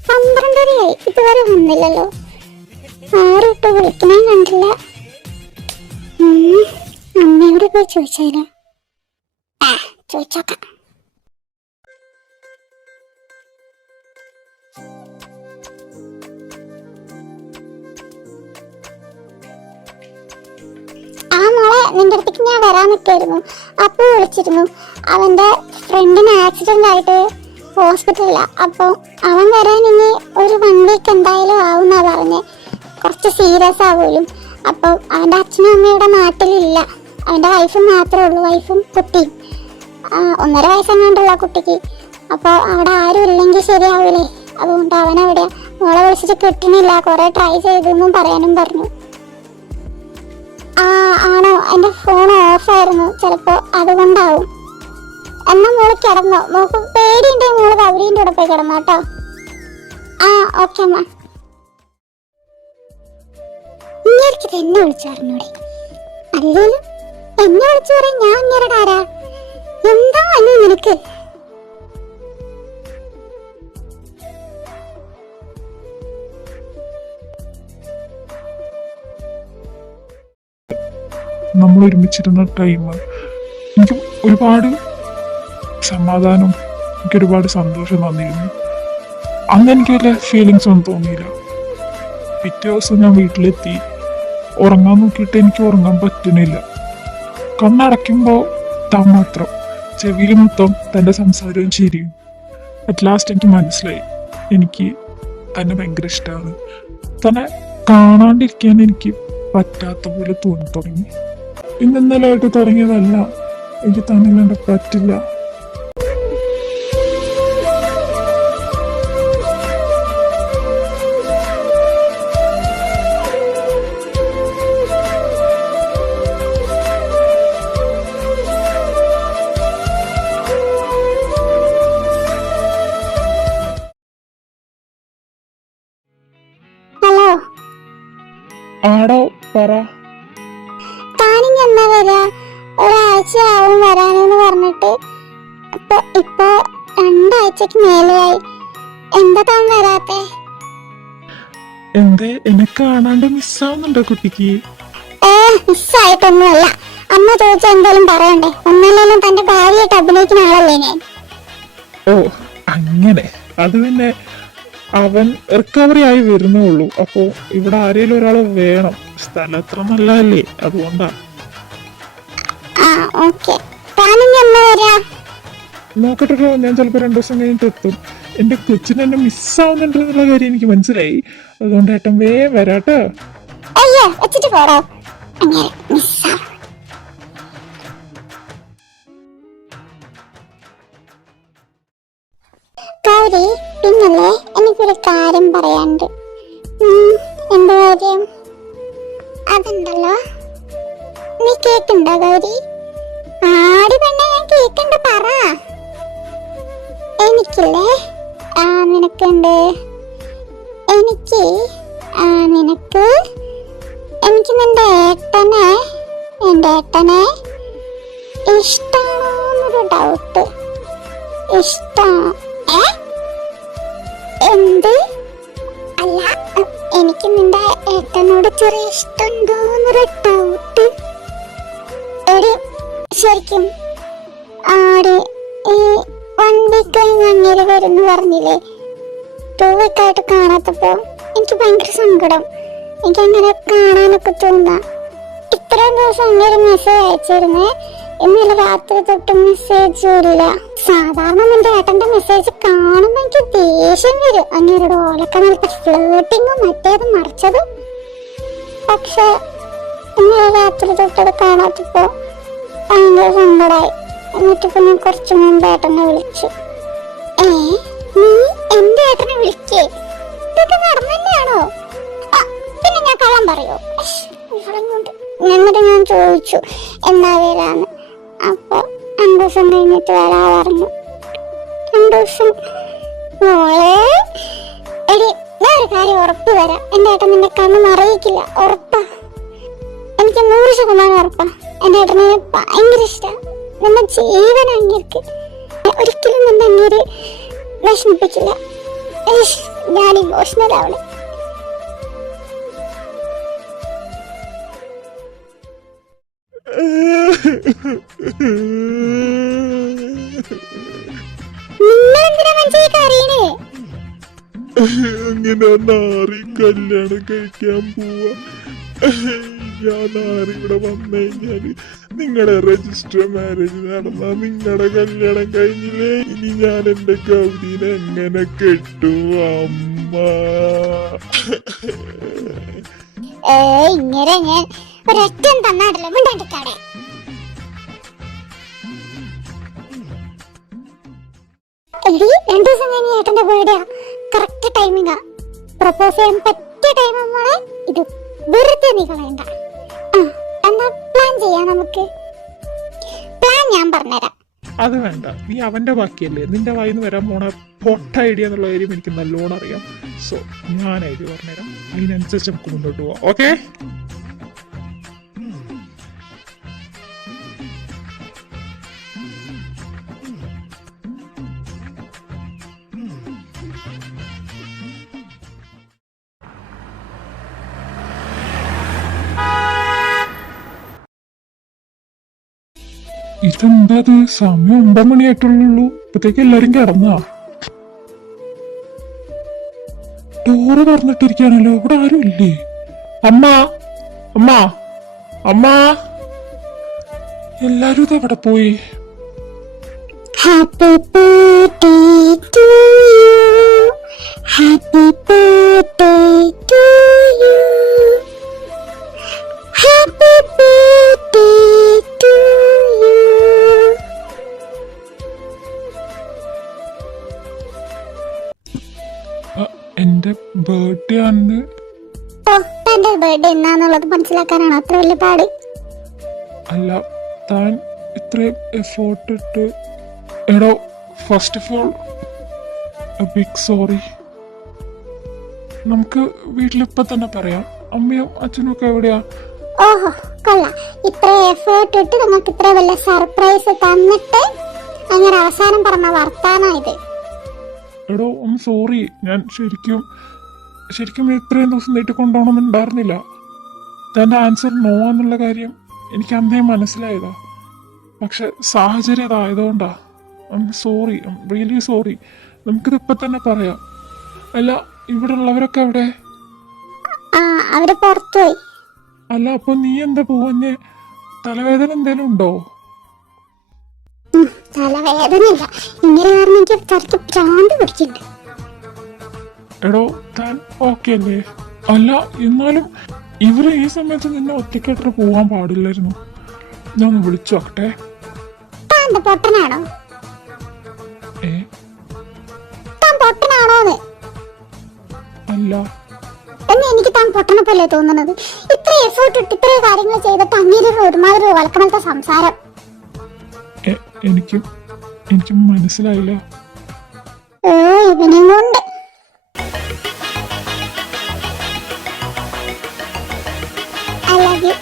12:30 ഇതുവരെ വന്നില്ലല്ലോ. ആരും ഇട്ട് വിളിക്കണേ കണ്ടില്ല. അമ്മയോട് പോയി ചോദിച്ചാലോ? ചോദിച്ചോക്കാം. ആ മോളെ, നിന്റെ അടുത്തേക്ക് ഞാൻ വരാൻ നിൽക്കായിരുന്നു. അപ്പൊ വിളിച്ചിരുന്നു. അവന്റെ ഫ്രണ്ടിന് ആക്സിഡന്റ് ആയിട്ട് ഹോസ്പിറ്റലിലാ. അപ്പൊ അവൻ വരാൻ ഇനി ഒരു 1 വീക്ക് എന്തായാലും ആവുന്നാ പറഞ്ഞേ. കുറച്ച് സീരിയസ് ആവൂലും. അപ്പൊ അവന്റെ അച്ഛനും അമ്മയും ഇവിടെ നാട്ടിലില്ല. അവന്റെ വൈഫും മാത്രമേ ഉള്ളൂ, വൈഫും കുട്ടിയും. 1.5 വയസ്സെങ്ങാണ്ടുള്ള കുട്ടിക്ക്. അപ്പൊ അവിടെ ആരും ഇല്ലെങ്കിൽ ശരിയാവൂലേ? അതുകൊണ്ട് അവനവിടെ മോളെ വിളിച്ചിട്ട് കിട്ടണില്ല. കുറെ ട്രൈ ചെയ്തെന്നും പറയാനും പറഞ്ഞു. ആണോ? എന്റെ ഫോൺ ഓഫായിരുന്നു, ചിലപ്പോ അതുകൊണ്ടാവും. എന്നാ മോള് കിടന്നോ? മോക്ക് പേടിയുണ്ടെങ്കിൽ മോള് ഗൗരീന്റെ കൂടെ പോയി കിടന്നോ കേട്ടോ. ഓക്കെ അമ്മ. ഇങ്ങേർക്ക് എന്നെ വിളിച്ചറിഞ്ഞൂടെ? അല്ലേലും എന്നെ വിളിച്ചു പറയാൻ ഞാൻ ഇങ്ങേരുടെ ആരാ? എന്താ വന്നു നിനക്ക്? നമ്മൾ ഒരുമിച്ചിരുന്ന ടൈം എനിക്ക് ഒരുപാട് സമാധാനം, എനിക്ക് ഒരുപാട് സന്തോഷം തന്നിരുന്നു. അന്ന് എനിക്ക് വലിയ ഫീലിങ്സ് ഒന്നും തോന്നിയില്ല. പിറ്റേ ദിവസം ഞാൻ വീട്ടിലെത്തി. ഉറങ്ങാൻ നോക്കിയിട്ട് എനിക്ക് ഉറങ്ങാൻ പറ്റുന്നില്ല. കണ്ണടയ്ക്കുമ്പോൾ താൻ മാത്രം, ചെവിയിൽ മൊത്തം തൻ്റെ സംസാരവും ചിരിയും. അറ്റ് ലാസ്റ്റ് എനിക്ക് മനസ്സിലായി, എനിക്ക് തന്നെ ഭയങ്കര ഇഷ്ടമാണ്. തന്നെ കാണാണ്ടിരിക്കാൻ എനിക്ക് പറ്റാത്ത പോലെ തോന്നി തുടങ്ങി. ഇന്നലെയായിട്ട് തുടങ്ങിയതല്ല, എനിക്ക് തന്നില്ലാണ്ട് പറ്റില്ല. ഹലോ, ആടോ പറ. താനിങ് എന്നാ വരാ? ഒരാഴ്ച ആവും വരാനെന്ന് പറഞ്ഞിട്ട്. ഇപ്പൊ 2 ആഴ്ചക്ക് മേലെയായി. എന്താ താൻ വരാത്തെ? എന്തേ എന്നെ കാണാണ്ട് മിസ്സാവുന്നുണ്ടോ കുട്ടിക്ക്? മിസ്സായിട്ടൊന്നുമല്ല. അമ്മ ചോദിച്ച എന്തായാലും പറയണ്ടേ, ഒന്നല്ലെങ്കിലും തന്റെ ഭാര്യയായിട്ട് അഭിനയിക്കുന്ന ആളല്ലേ ഞാൻ. ഓ അങ്ങനെ. അത് പിന്നെ അവൻ റിക്കവറി ആയി വരുന്നേ ഉള്ളൂ. അപ്പോ ഇവിടെ ആരെങ്കിലും ഒരാള് വേണം. സ്ഥലം അത്ര നല്ലതല്ലേ, അതുകൊണ്ടാ. നോക്കട്ടോ, ഞാൻ ചിലപ്പോ 2 ദിവസം കഴിഞ്ഞിട്ട് എത്തും. എന്റെ കൊച്ചിനെ എന്നെ മിസ്സാവുന്നുണ്ട് എന്നുള്ള കാര്യം എനിക്ക് മനസ്സിലായി. അതുകൊണ്ട് ഏട്ടൻ വേഗം വരാട്ടോ. ഗൗരി, പിന്നല്ലേ എനിക്കൊരു കാര്യം പറയാനുണ്ട്. എന്താ കാര്യം? അതുണ്ടല്ലോ, നീ കേക്കുണ്ടോ ഗൗരി? ആടി പെണ്ണെ, ഞാൻ കേക്കുണ്ട്, പറ. എനിക്കില്ലേ നിനക്കുണ്ട്. എനിക്ക് നിനക്ക് എനിക്ക് നിന്റെ എന്റെ ഏട്ടനെ ഇഷ്ടാണോന്നൊരു ഡൗട്ട്. ഇഷ്ടാണോ? എന്ത്? അല്ല, എനിക്ക് നിന്റെ ഏട്ടനോട് ചെറിയ ഇഷ്ടമുണ്ടോന്നൊരു ഡൗട്ട്. എടി ശരിക്കും ആടി ഈ 1 വീക്ക് കഴിഞ്ഞ് അങ്ങേര് വരുന്നു പറഞ്ഞില്ലേ? 2 വീക്കായിട്ട് കാണാത്തപ്പോ എനിക്ക് ഭയങ്കര സങ്കടം. എനിക്ക് അങ്ങനെ കാണാനൊക്കെ തോന്നാ. ഇത്രയും ദിവസം അങ്ങേര് മെസ്സേജ് അയച്ചിരുന്നേ, ഇന്നലെ രാത്രി തൊട്ട് മെസ്സേജും ഇല്ല. സാധാരണ നിന്റെ ഏട്ടന്റെ മെസ്സേജ് കാണുമ്പോ എനിക്ക് ദേഷ്യം വരും. അങ്ങേരുടെ ഓലൊക്കെ നല്ല ഫ്ലേട്ടിങ്ങും മറ്റേതും മറിച്ചതും. പക്ഷെ ഇന്നലെ രാത്രി തൊട്ടത് കാണാത്തപ്പോ ഭയങ്കര സങ്കടായി. എന്നിട്ടിപ്പോ ഞാൻ കുറച്ചു മുമ്പ് ഏട്ടനെ വിളിച്ചു. നീ എന്റെ ഏട്ടനെ വിളിക്കേ? ഇതൊക്കെ നടന്നു തന്നെയാണോ? പിന്നെ ഞാൻ കള്ളം പറയോ? എന്നിട്ട് ഞാൻ ചോദിച്ചു എന്നാ വരാന്ന്. അപ്പൊ 2 ദിവസം കഴിഞ്ഞിട്ട് വരാ പറഞ്ഞു. 2 ദിവസം മോളെ. എടി, ഞാൻ ഒരു കാര്യം ഉറപ്പ് തരാം. എന്റെ ഏട്ടൻ നിന്റെ കണ്ണ് മറിയിക്കില്ല, ഉറപ്പാ. എനിക്ക് 100% ഉറപ്പാ. എന്റെ ഏട്ടനെ ഭയങ്കര ഇഷ്ടാ. നിന്റെ ജീവൻ അങ്ങേർക്ക്. ഒരിക്കലും നിന്റെ അങ്ങേര് വിഷമിപ്പിക്കില്ല. ഞാൻ ഇമോഷണൽ ആവണേ. നിങ്ങളെന്തിനാ മനസ്സിൽ കരയണേ? അങ്ങനെ നാറി കല്യാണം കഴിക്കാൻ പോവാ. ഞാൻ നാറി ഇവിടെ വന്നു കഴിഞ്ഞാല് നിങ്ങളുടെ രജിസ്റ്റർ മാരേജ് നടന്നാ നിങ്ങളുടെ കല്യാണം കഴിഞ്ഞില്ലേ? ഇനി ഞാൻ എന്റെ ഗൗരീനെ എങ്ങനെ കെട്ടു അമ്മ? ഇങ്ങനെ ഞാൻ ഒരൊറ്റം തന്നാടല്ലോ മിണ്ടാണ്ടിക്കാടെ. എടി, 2 ദിവസം കഴിഞ്ഞ് ഏട്ടന്റെ ബർത്ത്ഡേ. കറക്റ്റ് ടൈമിങ്ങാ. പ്രപ്പോസ് ചെയ്യാൻ പറ്റിയ ടൈം മോളെ. ഇത് വെറുതെ നീ കളയണ്ട. എന്നാ പ്ലാൻ ചെയ്യാം നമുക്ക്. പ്ലാൻ ഞാൻ പറഞ്ഞുതരാം. അത് വേണ്ട, നീ അവന്റെ ബാക്കിയല്ലേ. നിന്റെ വായിന്ന് വരാൻ പോണ പൊട്ട ഐഡിയ എന്നുള്ള കാര്യം എനിക്ക് നല്ലോണം അറിയാം. സോ ഞാൻ ഐഡിയ പറഞ്ഞുതരാം. അതിനനുസരിച്ച് നമുക്ക് മുന്നോട്ട് പോവാം. ഓക്കെ? ഇതെന്താത്? സമയം 9 മണിയായിട്ടുള്ളൂ. ഇപ്പത്തേക്ക് എല്ലാരും കിടന്നാ? ഡോറ് തുറന്നിട്ടിരിക്കാണല്ലോ. ഇവിടെ ആരും ഇല്ലേ? അമ്മ, അമ്മ, അമ്മ, എല്ലാരും ഇത് എവിടെ പോയി? Happy birthday to you, happy birthday to you, happy birthday to you. എന്റെ ബർത്ത്ഡേ ആണ്. തന്റെ ബർത്ത്ഡേ എന്നാന്നുള്ളത് മനസ്സിലാക്കാനാണ് അത്ര വലിയ പാട്? അല്ല, താൻ ഇത്രയും എഫോർട്ട് ഇട്ട്. എടോ, first of all big sorry. നമുക്ക് വീട്ടിലിപ്പോ തന്നെ പറയാം. അമ്മയും അച്ഛനും ഒക്കെ എവിടെയാ? ഓഹോ, കൊള്ളാം. ഇത്ര എഫേർട്ട് ഇട്ട് നമുക്ക് ഇത്ര വലിയ സർപ്രൈസ് തന്നിട്ട് അങ്ങനെ അവസാനം പറഞ്ഞ വർത്താനായത്. എടോ, സോറി. ഞാൻ ശരിക്കും ശരിക്കും ഇത്രയും ദിവസം നീട്ടി കൊണ്ടുപോകണമെന്നുണ്ടായിരുന്നില്ല. തന്റെ ആൻസർ നോ എന്നുള്ള കാര്യം എനിക്ക് അന്നേ മനസ്സിലായതാ. പക്ഷെ സാഹചര്യം അതായതുകൊണ്ടാ. Sorry, really sorry. നമുക്കിത് ഇപ്പൊ തന്നെ പറയാം. അല്ല, ഇവിടെ ഉള്ളവരൊക്കെ എവിടെ? ആ, അവര് പുറത്തുപോയി. അല്ല, അപ്പൊ നീ എന്താ പോവന്നെ? തലവേദന എന്തേലും ഉണ്ടോ? തലവേദനയില്ല, ഇങ്ങനെ കാരണം എനിക്ക് തലയ്ക്ക് ഭ്രാന്ത് പിടിച്ചിട്ടുണ്ട്. എടോ, താൻ ഓക്കെ അല്ലേ? അല്ല, എന്നാലും ഇവര് ഈ സമയത്ത് നിന്നെ ഒറ്റയ്ക്കായിട്ട് പോവാൻ പാടില്ലായിരുന്നു. ഞാൻ ഒന്ന് വിളിച്ചു നോക്കട്ടെ. താൻ എന്താ പൊട്ടനാണോ? ഏ, താൻ പൊട്ടനാണോന്ന്? അല്ല. എന്ന് എനിക്ക് താൻ പൊട്ടനെ പോലെ തോന്നുന്നത്. ഇത്ര എഫേർട്ട് ഇട്ട് ഇത്രയും കാര്യങ്ങൾ ചെയ്തിട്ട് അങ്ങനെ ഒരുമാതിരി വളക്കണത്തെ സംസാരം. എനിക്കും മനസ്സിലായില്ല. ഓ, ഇവനെയും കൊണ്ട് I love you.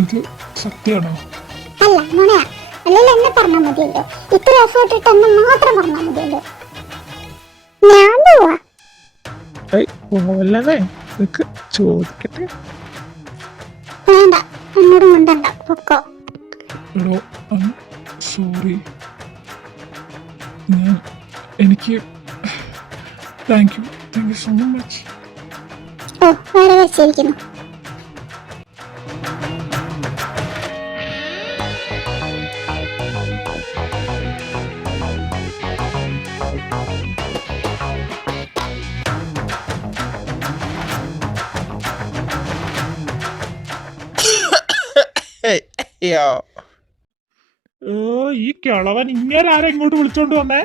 ഇത് സത്യമാണോ? അല്ല, നുണയാ. അല്ലെങ്കിൽ എന്നെ പറഞ്ഞാൽ മതിയല്ലോ. ഇത്ര എഫേർട്ട് ഇട്ട് എന്നെ മാത്രം പറഞ്ഞാൽ മതിയല്ലോ. ഞാൻ പോവാ. പോവല്ലേ, നിനക്ക് ചോദിക്കട്ടെ. വേണ്ട, എന്നോട് മിണ്ടണ്ട, പൊക്കോ. എടോ, സോറി. എനിക്ക് താങ്ക് യു സോ മച്ച്. ഓ, വേറെ വെച്ചിരിക്കുന്നു. ഈ കിളവൻ ഇങ്ങനെ ആരാ ഇങ്ങോട്ട് വിളിച്ചോണ്ട് വന്നേ?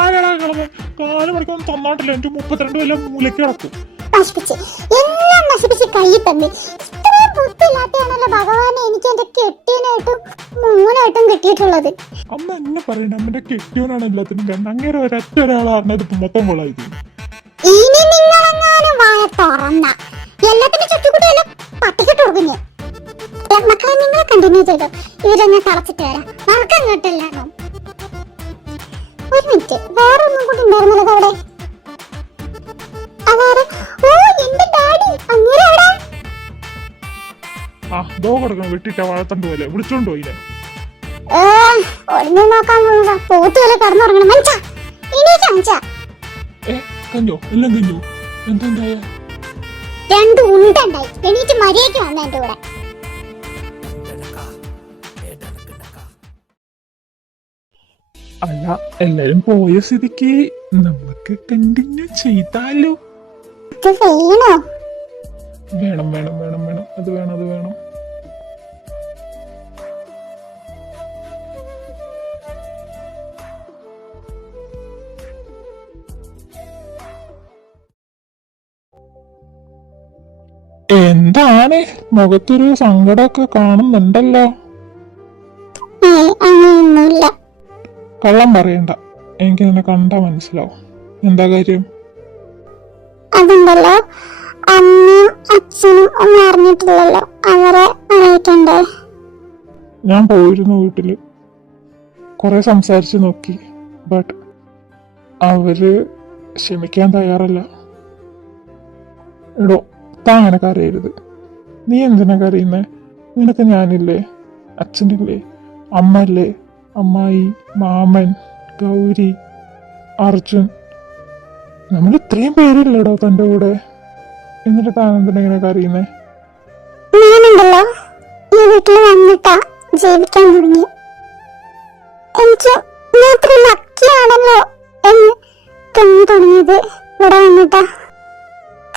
ആരാടാ കിളവൻ? 4 മണിക്കൊന്നും തന്നോട്ടില്ല. എനിക്ക് 32 കൊല്ലം മൂലയ്ക്ക് കിടക്കും. നശിപ്പിച്ച് എല്ലാം നശിപ്പിച്ച് കൈ തന്നെ. ഇത്രയും ബുദ്ധിയില്ലാത്തയാണല്ലോ ഭഗവാനെ എനിക്ക് എന്റെ കെട്ടിയനായിട്ടും മോനായിട്ടും കിട്ടിയിട്ടുള്ളത്. അമ്മ എന്നെ പറയണ്ട, അമ്മന്റെ കെട്ടിയവനാണ് എല്ലാത്തിനും കാരണം. അങ്ങനെ ഒരൊറ്റ ഒരാളാണ് ഇത് മൊത്തം കൊള്ളായത്. ഇനി നിങ്ങളെങ്ങാനും വായ തുറന്ന എല്ലാത്തിന്റെ ചുറ്റുകൂടെയല്ല പട്ടിക്കിട്ട് കൊടുക്കുന്നു. മക്കളെ, നിങ്ങൾ കണ്ടിന്യൂ ചെയ്തോ. ഇവരൊന്ന് കളച്ചിട്ട് വരാം. മറക്കാൻ കേട്ടില്ലാണോ? ഒരു മിനിറ്റ്, വേറെ ഒന്നും കൂടി ഉണ്ടായിരുന്നല്ലോ അവിടെ. അതാരെ? ഓ, എന്റെ ഡാഡി. അങ്ങനെ അവിടെ ദോ കിടക്കണം വെട്ടിട്ട വാഴത്തണ്ട് പോലെ വിളിച്ചോണ്ട് പോയില്ലേ? ഒളിഞ്ഞു നോക്കാൻ പോത്ത് പോലെ കടന്നുറങ്ങണം. മനുഷ്യ ഇനിയൊക്കെ മനുഷ്യ കഞ്ഞോ എല്ലാം കഞ്ഞോ എന്തായ 2 ഉണ്ടുണ്ടായി. എണീറ്റ് മര്യാദയ്ക്ക് വന്ന എന്റെ കൂടെ. അല്ല, എല്ലാരും പോയ സ്ഥിതിക്ക് നമുക്ക് കണ്ടിന്യൂ ചെയ്താലോ? ഇത് വേണോ? വേണം വേണം വേണം വേണം അത് വേണം അത് വേണം. എന്താണ് മുഖത്തൊരു സങ്കടമൊക്കെ കാണുന്നുണ്ടല്ലോ? അങ്ങനെയൊന്നുമില്ല. കള്ളം പറയണ്ട, എനിക്ക് നിന്നെ കണ്ടാ മനസ്സിലാവും. എന്താ കാര്യം? അതുണ്ടല്ലോ, അമ്മയും അച്ഛനും ഒന്നും അറിഞ്ഞിട്ടില്ലല്ലോ. അവരെ അറിയിക്കണ്ടേ? ഞാൻ പോയിരുന്നു വീട്ടില്, കുറെ സംസാരിച്ചു നോക്കി. ബട്ട് അവര് ക്ഷമിക്കാൻ തയ്യാറല്ല. എടോ, താ അങ്ങനെ കരയരുത്. നീ എന്തിനാ കരയുന്നേ? നിനക്ക് ഞാനില്ലേ, അച്ഛനില്ലേ, അമ്മല്ലേ, അമ്മായി, മാമൻ, ഗൗരി, അർജുൻ, നമ്മൾ ഇത്രയും പേരില്ലടോ തൻ്റെ കൂടെ. എന്നിട്ട് താൻ എന്തിനാ ഇങ്ങനെ കരയുന്നേ? ഞാനുണ്ടല്ലോ ഈ വീട്ടിൽ വന്നിട്ടാ ജീവിക്കാൻ തുടങ്ങി. എനിക്ക് ഞാൻ ഇത്ര ലക്കിയാണല്ലോ എന്ന് തോന്നി തുടങ്ങിയത് ഇവിടെ വന്നിട്ടാ.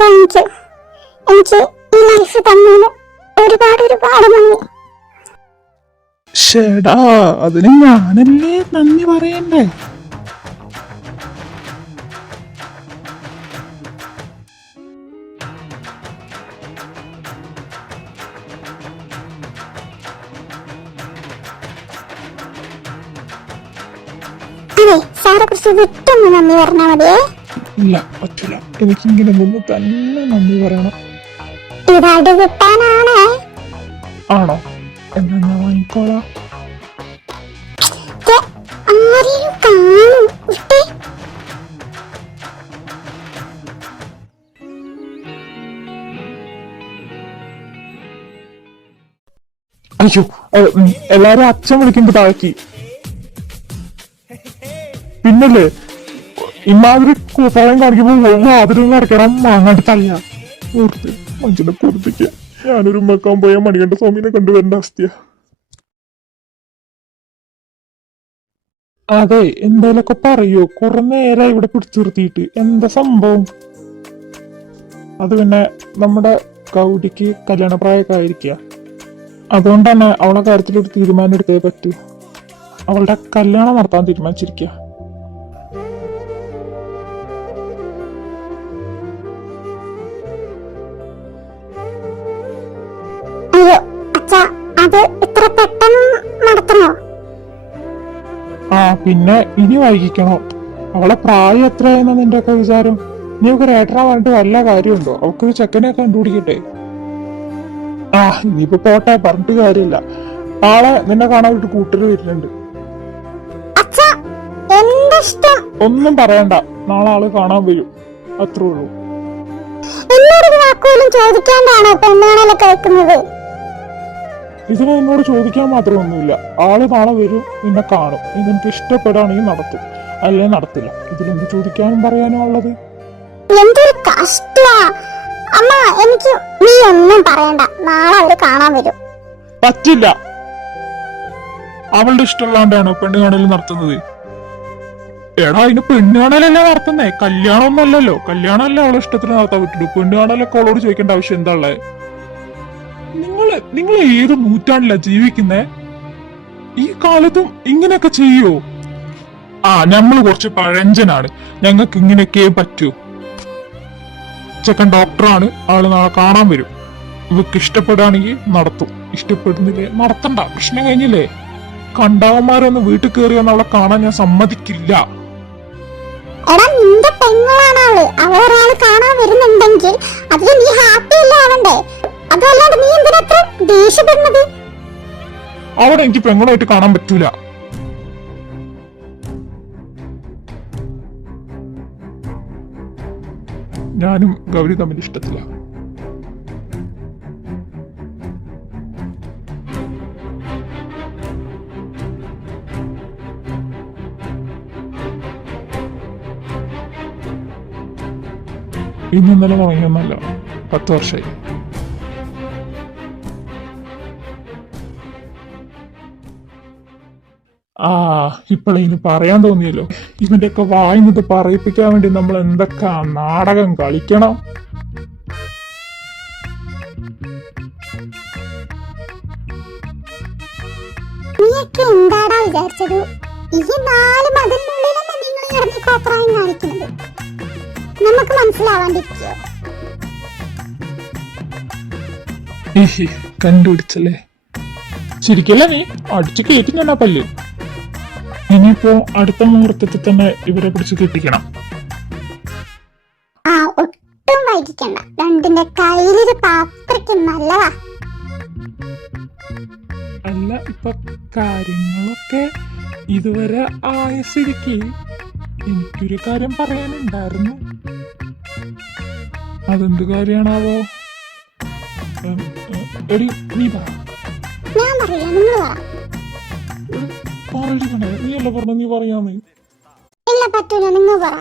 Thank you. എനിക്ക് ഈ ലൈഫ് തന്നതിന് ഒരുപാട് ഒരുപാട് നന്ദി. ഷേടാ, അതിന് ഞാനല്ലേ നന്ദി പറയണ്ടേ? അതെ, സാറെ കുറിച്ച് വിട്ടൊന്ന് നന്ദി പറഞ്ഞാൽ മതിയേ. ഇല്ല, പറ്റില്ല. എനിക്കിങ്ങനെ നിന്ന് തന്നെ നന്ദി പറയണം. ഇതടി കിട്ടാനാണേ. ആണോ? എന്നാ ഞാൻ വാങ്ങിക്കോളാം. ആരെയും കാണും കുട്ടി. അയ്യോ, എല്ലാരും അച്ഛൻ വിളിക്കുമ്പോ താഴേക്ക്. പിന്നല്ലേ ഇമാതിരി കൂട്ടായം കാണിക്കുമ്പോ അതിലൊന്നും ഇറക്കണം മാങ്ങാണ്ട് തല്ല മനുഷ്യനെ പൊറുപ്പിക്ക. ഞാനൊരു ഉമ്മക്കാൻ പോയ മണികണ്ഠ സ്വാമിനെ കണ്ടുവരേണ്ട അവസ്ഥയാ. അതെ, എന്തേലൊക്കെ പറയൂ. കുറെ നേരം ഇവിടെ പിടിച്ചു നിർത്തിയിട്ട് എന്താ സംഭവം? അത് പിന്നെ നമ്മുടെ ഗൗരിക്ക് കല്യാണപ്രായമൊക്കെ ആയിരിക്കുക. അതുകൊണ്ട് തന്നെ അവളെ കാര്യത്തിൽ ഒരു തീരുമാനം എടുത്തേ പറ്റൂ. അവളുടെ കല്യാണം നടത്താൻ തീരുമാനിച്ചിരിക്കുക. അയ്യോ അച്ഛാ, അത് ഇത്ര പെട്ടെന്ന് നടത്തണോ? ആ പിന്നെ ഇനി വൈകിക്കണോ? അവളെ പ്രായം എത്രയായെന്നാ നിന്റെ ഒക്കെ വിചാരം? നീ ഒക്കെ ഏട്ടനാ പറഞ്ഞിട്ട് വല്ല കാര്യമുണ്ടോ? അവക്കൊരു ചെക്കനെ കണ്ടുപിടിക്കട്ടെ. ആ ഇനിയിപ്പോ പോട്ടെ, പറഞ്ഞിട്ട് കാര്യമില്ല. നാളെ നിന്നെ കാണാൻ ഒരു കൂട്ടര് വരുന്നുണ്ട്. അച്ഛാ, എന്റെ ഇഷ്ടം. ഒന്നും പറയണ്ട, നാളെ ആള് കാണാൻ വരും, അത്രേ ഉള്ളൂ. എന്നോട് വാക്കുപോലും ചോദിക്കാണ്ടാണോ പെണ്ണാണല്ലോ കേൾക്കുന്നത്? ഇതിന് എന്നോട് ചോദിക്കാൻ മാത്രമൊന്നുമില്ല. ആള് നാളെ വരും, നിന്നെ കാണും. നിനക്ക് ഇഷ്ടപ്പെടുകയാണെങ്കിൽ നടത്തും, അല്ലേ നടത്തില്ല. ഇതിലെന്ത് ചോദിക്കാനും പറയാനും ഉള്ളത്? എന്തൊരു കഷ്ടമാ അമ്മ. എനിക്ക് നീ ഒന്നും പറയണ്ട, നാളെ അവര് കാണാൻ വരും. പറ്റില്ല. അവളുടെ ഇഷ്ടമുള്ളതാണ്ടാണോ പെണ്ണ് കാണൽ നടത്തുന്നത്? എടാ, അതിന് പെണ്ണ് കാണലല്ലേ നടത്തുന്നേ, കല്യാണം ഒന്നും അല്ലല്ലോ. കല്യാണമല്ലേ അവളെ ഇഷ്ടത്തിന് നടത്താൻ പറ്റുള്ളൂ. പെണ്ണ് കാണലൊക്കെ അവളോട് ചോദിക്കേണ്ട ആവശ്യം എന്താ ഉള്ളത്? നിങ്ങൾ ഏത് നൂറ്റാണ്ടിലാ ജീവിക്കുന്നേ? ഈ കാലത്തും ഇങ്ങനെയൊക്കെ ചെയ്യോ? ആ നമ്മൾ കുറച്ച് പഴഞ്ചനാണ്, ഞങ്ങൾക്ക് ഇങ്ങനെയൊക്കെ പറ്റൂ. ചെക്കൻ ഡോക്ടറാണ്, ആള് നാളെ കാണാൻ വരും. ഇവക്ക് ഇഷ്ടപ്പെടുകയാണെങ്കിൽ നടത്തും, ഇഷ്ടപ്പെടുന്നില്ലേ നടത്തണ്ട. പ്രശ്നം കഴിഞ്ഞില്ലേ? കണ്ടവന്മാരൊന്ന് വീട്ടിൽ കയറിയൊന്നും അവളെ കാണാൻ ഞാൻ സമ്മതിക്കില്ല. എടാ, നിന്റെ പെങ്ങളാണ് അവള്. അവളൊരാള് കാണാൻ വരുന്നുണ്ടെങ്കിൽ അതിൽ നീ ഹാപ്പി അല്ലേ ആവണ്ടേ? അതല്ലാണ്ട് നീ എന്തിനത്ര ദേഷ്യപ്പെടുന്നത്? അവിടെ എനിക്ക് പെങ്ങളായിട്ട് കാണാൻ പറ്റൂല. ഞാനും ഗൗരി തമ്മിൽ ഇഷ്ടത്തില്ല. ഇന്നലെ തുടങ്ങിയൊന്നല്ല, 10 വർഷമായി. ആ ഇപ്പോഴേന് പറയാൻ തോന്നിയല്ലോ. ഇവന്റെയൊക്കെ വായിന്നത് പറയിപ്പിക്കാൻ വേണ്ടി നമ്മൾ എന്തൊക്കെ നാടകം കളിക്കണം. നീയൊക്കെ എന്താടാ വിചാരിച്ചത്? ഈ 4 മതിലിനുള്ളിലല്ലേ നിങ്ങൾ ഇറങ്ങി കോപ്രായം കാണിക്കുന്നത്? നമുക്ക് മനസ്സിലാവാണ്ടിരിക്കോ? കണ്ടുപിടിച്ചല്ലേ? ശരിക്കല്ല, നീ അടിച്ചു കയറ്റി ഞാൻ പല്ല്. ഇനിയിപ്പോ അടുത്ത മുഹൂർത്തത്തിൽ തന്നെ ഇവരെ പിടിച്ച് കെട്ടിക്കണം. ആ ഒട്ടും വൈകിക്കണ്ട. രണ്ടിന്റെ കയ്യിലൊരു പാത്രയ്ക്ക് നല്ലതാ. അല്ല, ഇപ്പൊ കാര്യങ്ങളൊക്കെ ഇതുവരെ ആയ സ്ഥിതിക്ക് എനിക്കൊരു കാര്യം പറയാനുണ്ടായിരുന്നു. അതെന്ത് കാര്യാണാവോ? എടി നീ പറ. ഞാൻ പറയാ, നിങ്ങൾ പറ. നീയല്ല പറഞ്ഞ നീ പറയാന്ന്. ഇല്ല പറ്റൂല, നിങ്ങൾ പറ.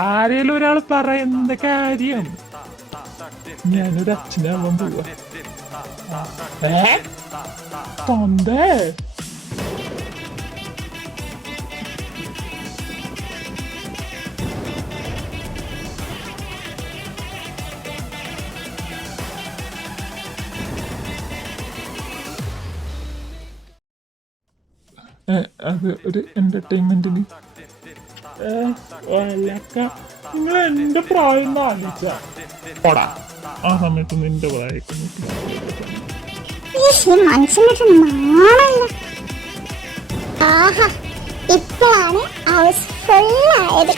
ആരേലും ഒരാൾ പറയുന്ന കാര്യം. ഞാനൊരു അച്ഛനാവാൻ പോവാ. തൊണ്ടേ അത് ഒരു എന്റർടൈൻമെന്റിന്. നിങ്ങൾ എന്റെ പ്രായം ആലോചിച്ച പോടാ. ആ സമയത്ത് നിന്റെ പ്രായം ഇപ്പോഴാണ് ഹൗസ് ഫുള്ളായത്.